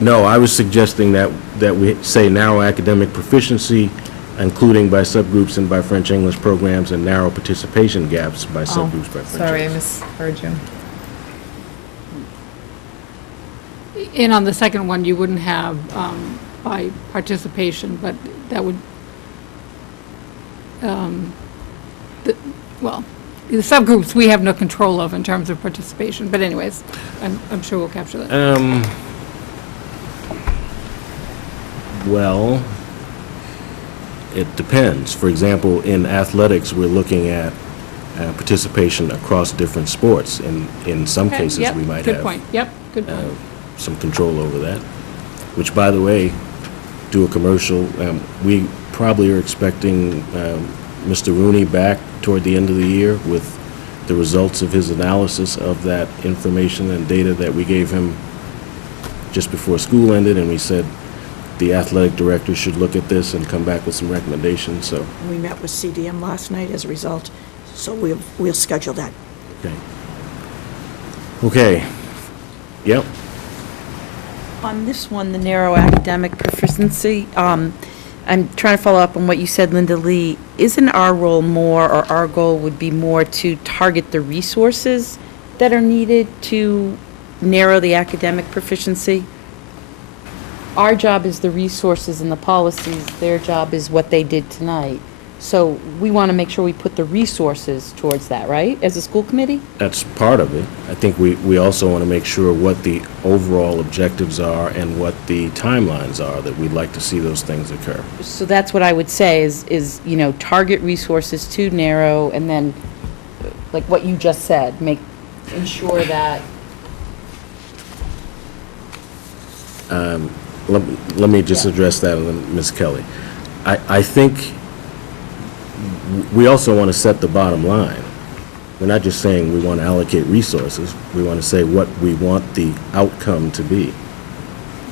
No, I was suggesting that we say narrow academic proficiency, including by subgroups and by French-English programs, and narrow participation gaps by subgroups by French-English. Sorry, I misheard you. And on the second one, you wouldn't have by participation, but that would, well, the subgroups we have no control of in terms of participation, but anyways, I'm sure we'll capture that. Well, it depends. For example, in athletics, we're looking at participation across different sports. In some Okay, cases, yep, we might good have point. Yep, good point. some control over that, which, by the way, do a commercial. We probably are expecting Mr. Rooney back toward the end of the year with the results of his analysis of that information and data that we gave him just before school ended, and we said the athletic director should look at this and come back with some recommendations, so. We met with CDM last night as a result, so we'll schedule that. Okay. Okay. Yep. On this one, the narrow academic proficiency, I'm trying to follow up on what you said, Linda Lee. Isn't our role more, or our goal would be more to target the resources that are needed to narrow the academic proficiency? Our job is the resources and the policies. Their job is what they did tonight. So we want to make sure we put the resources towards that, right, as a school committee? That's part of it. I think we also want to make sure what the overall objectives are and what the timelines are that we'd like to see those things occur. So that's what I would say is, you know, target resources to narrow, and then, like what you just said, ensure that. Let me just address that, and then Ms. Kelly. I think we also want to set the bottom line. We're not just saying we want to allocate resources. We want to say what we want the outcome to be.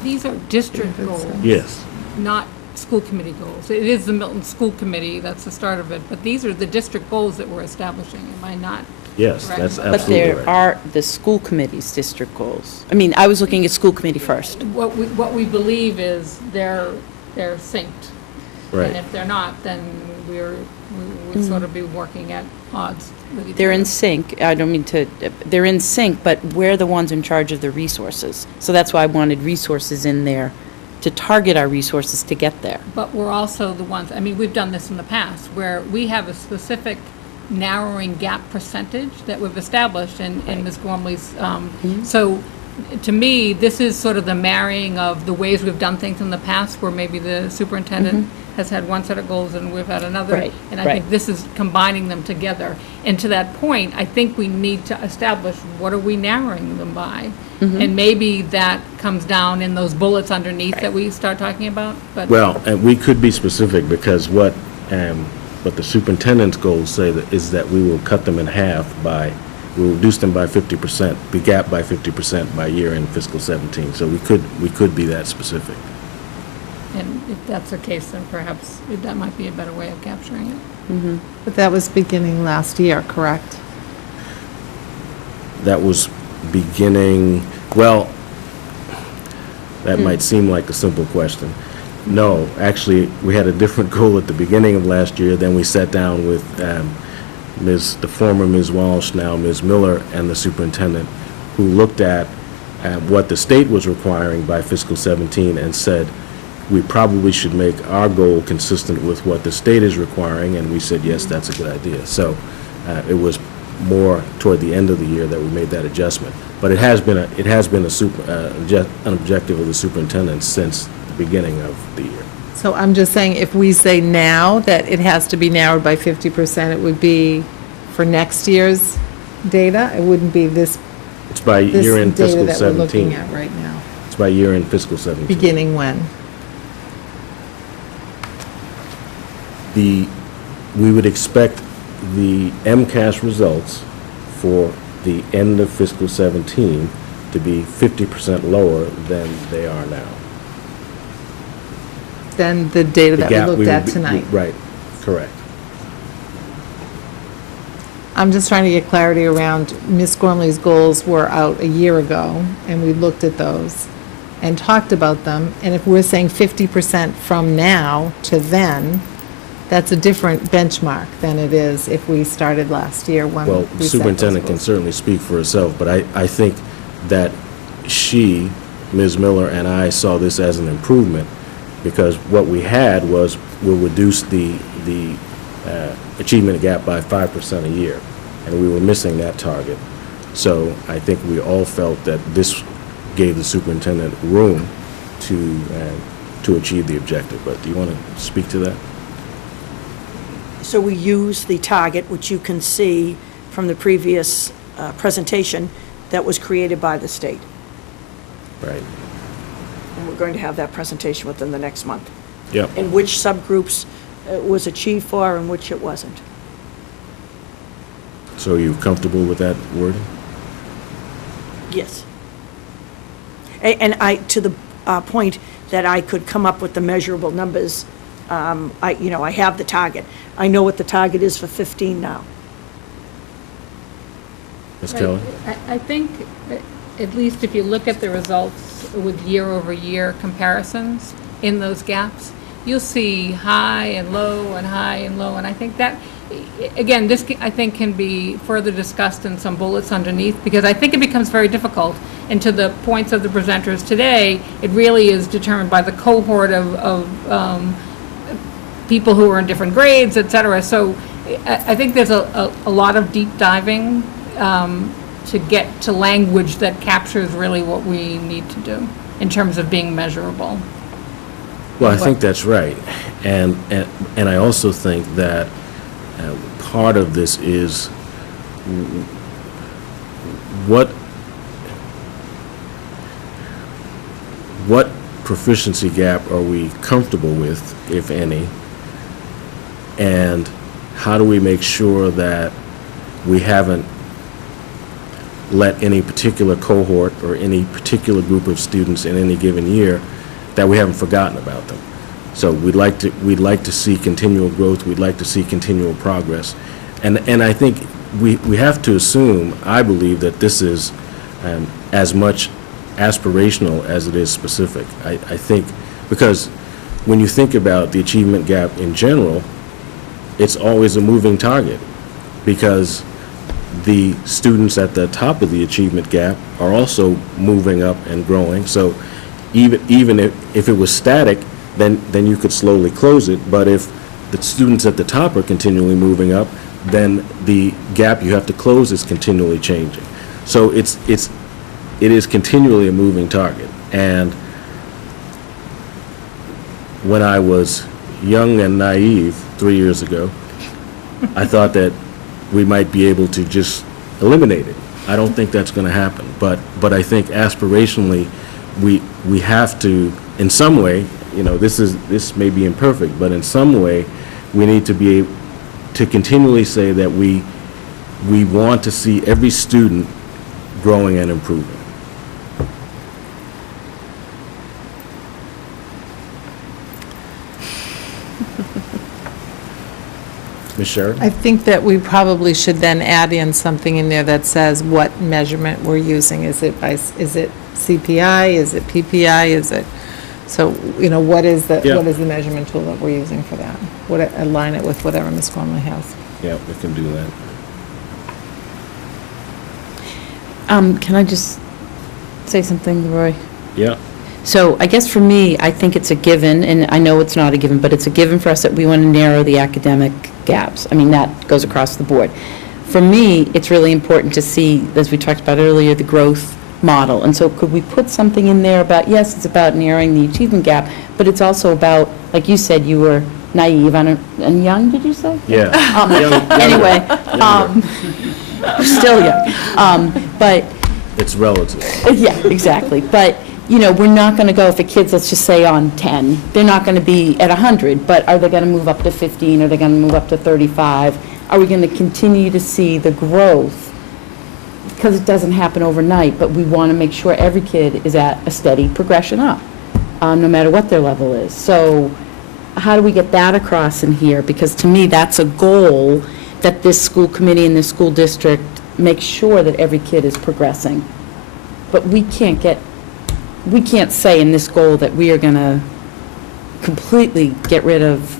These are district goals. Yes. Not school committee goals. It is the Milton School Committee, that's the start of it, but these are the district goals that we're establishing, am I not? Yes, Correct. that's But absolutely there right. are the school committee's district goals. I mean, I was looking at school committee first. What we believe is they're synced. Right. And if they're not, then we would sort of be working at odds with each other. They're in sync, I don't mean to, they're in sync, but we're the ones in charge of the resources. So that's why I wanted resources in there, to target our resources to get there. But we're also the ones, I mean, we've done this in the past, where we have a specific narrowing gap percentage that we've established in Ms. Gormley's. So, to me, this is sort of the marrying of the ways we've done things in the past, where maybe the superintendent has had one set of goals and we've had another. Right, And I right. think this is combining them together. And to that point, I think we need to establish what are we narrowing them by? And maybe that comes down in those bullets underneath that we start talking about, but. Well, and we could be specific, because what the superintendent's goals say is that we will cut them in half we'll reduce them by 50%, the gap by 50% by year in fiscal 17. So we could be that specific. And if that's the case, then perhaps that might be a better way of capturing it. But that was beginning last year, correct? That was beginning, well, that might seem like a simple question. No, actually, we had a different goal at the beginning of last year. Then we sat down with the former Ms. Walsh, now Ms. Miller, and the superintendent, who looked at what the state was requiring by fiscal 17 and said, we probably should make our goal consistent with what the state is requiring, and we said, yes, that's a good idea. So it was more toward the end of the year that we made that adjustment. But it has been an objective of the superintendent since the beginning of the year. So I'm just saying, if we say now that it has to be narrowed by 50%, it would be for next year's data? It wouldn't be this It's by year in data fiscal that we're looking 17. at right now? It's by year in fiscal 17. Beginning when? We would expect the MCAS results for the end of fiscal 17 to be 50% lower than they are now. Than the data The that gap we looked at would be- tonight? Right, correct. I'm just trying to get clarity around, Ms. Gormley's goals were out a year ago, and we looked at those and talked about them, and if we're saying 50% from now to then, that's a different benchmark than it is if we started last year when we Well, set the those superintendent can goals. certainly speak for herself, but I think that she, Ms. Miller, and I saw this as an improvement, because what we had was, we'll reduce the achievement gap by 5% a year, and we were missing that target. So I think we all felt that this gave the superintendent room to achieve the objective. But do you want to speak to that? So we use the target, which you can see from the previous presentation, that was created by the state. Right. And we're going to have that presentation within the next month. Yep. And which subgroups it was achieved for and which it wasn't. So are you comfortable with that wording? Yes. And to the point that I could come up with the measurable numbers, I have the target. I know what the target is for 15 now. Ms. Keller? I think, at least if you look at the results with year-over-year comparisons in those gaps, you'll see high and low and high and low, and I think that, again, this, I think, can be further discussed in some bullets underneath, because I think it becomes very difficult, and to the points of the presenters today, it really is determined by the cohort of people who are in different grades, et cetera. So I think there's a lot of deep diving to get to language that captures really what we need to do in terms of being measurable. Well, I think that's right. And I also think that part of this is what proficiency gap are we comfortable with, if any, and how do we make sure that we haven't let any particular cohort or any particular group of students in any given year, that we haven't forgotten about them. So we'd like to see continual growth, we'd like to see continual progress. And I think we have to assume, I believe, that this is as much aspirational as it is specific. I think, because when you think about the achievement gap in general, it's always a moving target, because the students at the top of the achievement gap are also moving up and growing. So even if it was static, then you could slowly close it. But if the students at the top are continually moving up, then the gap you have to close is continually changing. So it is continually a moving target. And when I was young and naive 3 years ago, I thought that we might be able to just eliminate it. I don't think that's going to happen. But I think aspirationally, we have to, in some way, this may be imperfect, but in some way, we need to be able to continually say that we want to see every student growing and improving. Ms. Sheridan? I think that we probably should then add in something in there that says what measurement we're using. Is it CPI? Is it PPI? Is it, so, what is the measurement tool that we're using for that? Align it with whatever Ms. Gormley has. Yeah, we can do that. Can I just say something, Roy? Yeah. So I guess for me, I think it's a given, and I know it's not a given, but it's a given for us that we want to narrow the academic gaps. I mean, that goes across the board. For me, it's really important to see, as we talked about earlier, the growth model. And so could we put something in there about, yes, it's about narrowing the achievement gap, but it's also about, like you said, you were naive and young, did you say? Yeah. Anyway, still young. But It's relative. yeah, exactly. But, we're not going to go, if a kid's, let's just say, on 10, they're not going to be at 100, but are they going to move up to 15? Are they going to move up to 35? Are we going to continue to see the growth? Because it doesn't happen overnight, but we want to make sure every kid is at a steady progression up, no matter what their level is. So how do we get that across in here? Because to me, that's a goal that this school committee and this school district make sure that every kid is progressing. But we can't say in this goal that we are going to completely get rid of,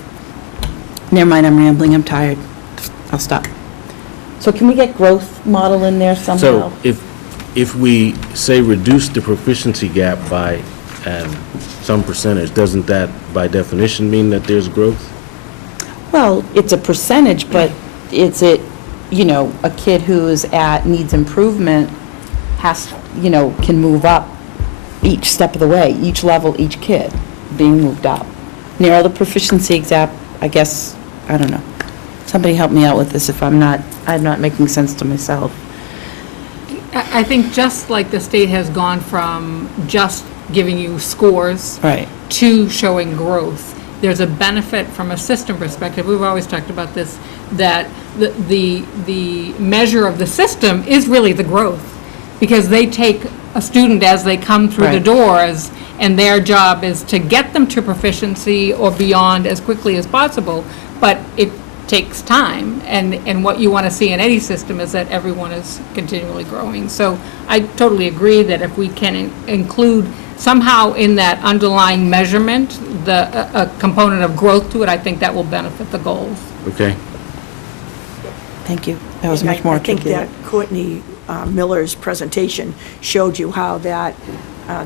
never mind, I'm rambling, I'm tired. I'll stop. So can we get growth model in there somehow? So if we say reduce the proficiency gap by some percentage, doesn't that by definition mean that there's growth? Well, it's a percentage, but is it, a kid who is needs improvement can move up each step of the way, each level, each kid being moved up. Narrow the proficiency gap, I guess, I don't know. Somebody help me out with this if I'm not making sense to myself. I think just like the state has gone from just giving you scores Right. to showing growth, there's a benefit from a system perspective. We've always talked about this, that the measure of the system is really the growth, because they take a student as they come through the Right. doors, and their job is to get them to proficiency or beyond as quickly as possible, but it takes time, and what you want to see in any system is that everyone is continually growing. So I totally agree that if we can include somehow in that underlying measurement, a component of growth to it, I think that will benefit the goals. Okay. Thank you. That was And much more I think articulate. that Courtney Miller's presentation showed you how that,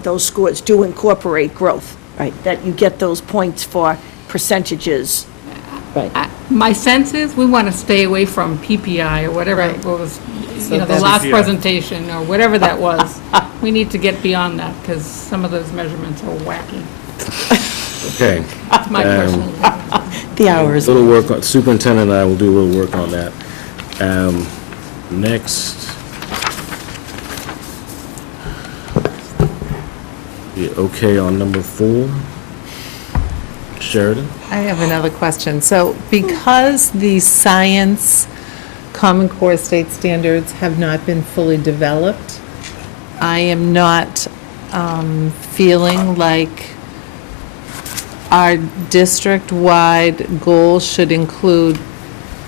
those scores do incorporate growth. Right. That you get those points for percentages. Right. My sense is we want to stay away from PPI or whatever Right. it was, So the that's- last presentation or whatever that was. We need to get beyond that because some of those measurements are wacky. Okay. That's my personal. The hours. Little work, superintendent and I will do a little work on that. Next. Yeah, okay on number 4. Sheridan? I have another question. So because the science Common Core state standards have not been fully developed, I am not feeling like our district-wide goals should include,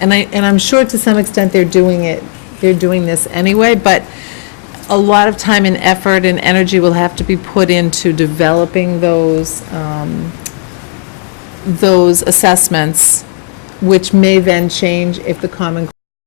and I'm sure to some extent they're doing this anyway, but a lot of time and effort and energy will have to be put into developing those assessments, which may then change if the Common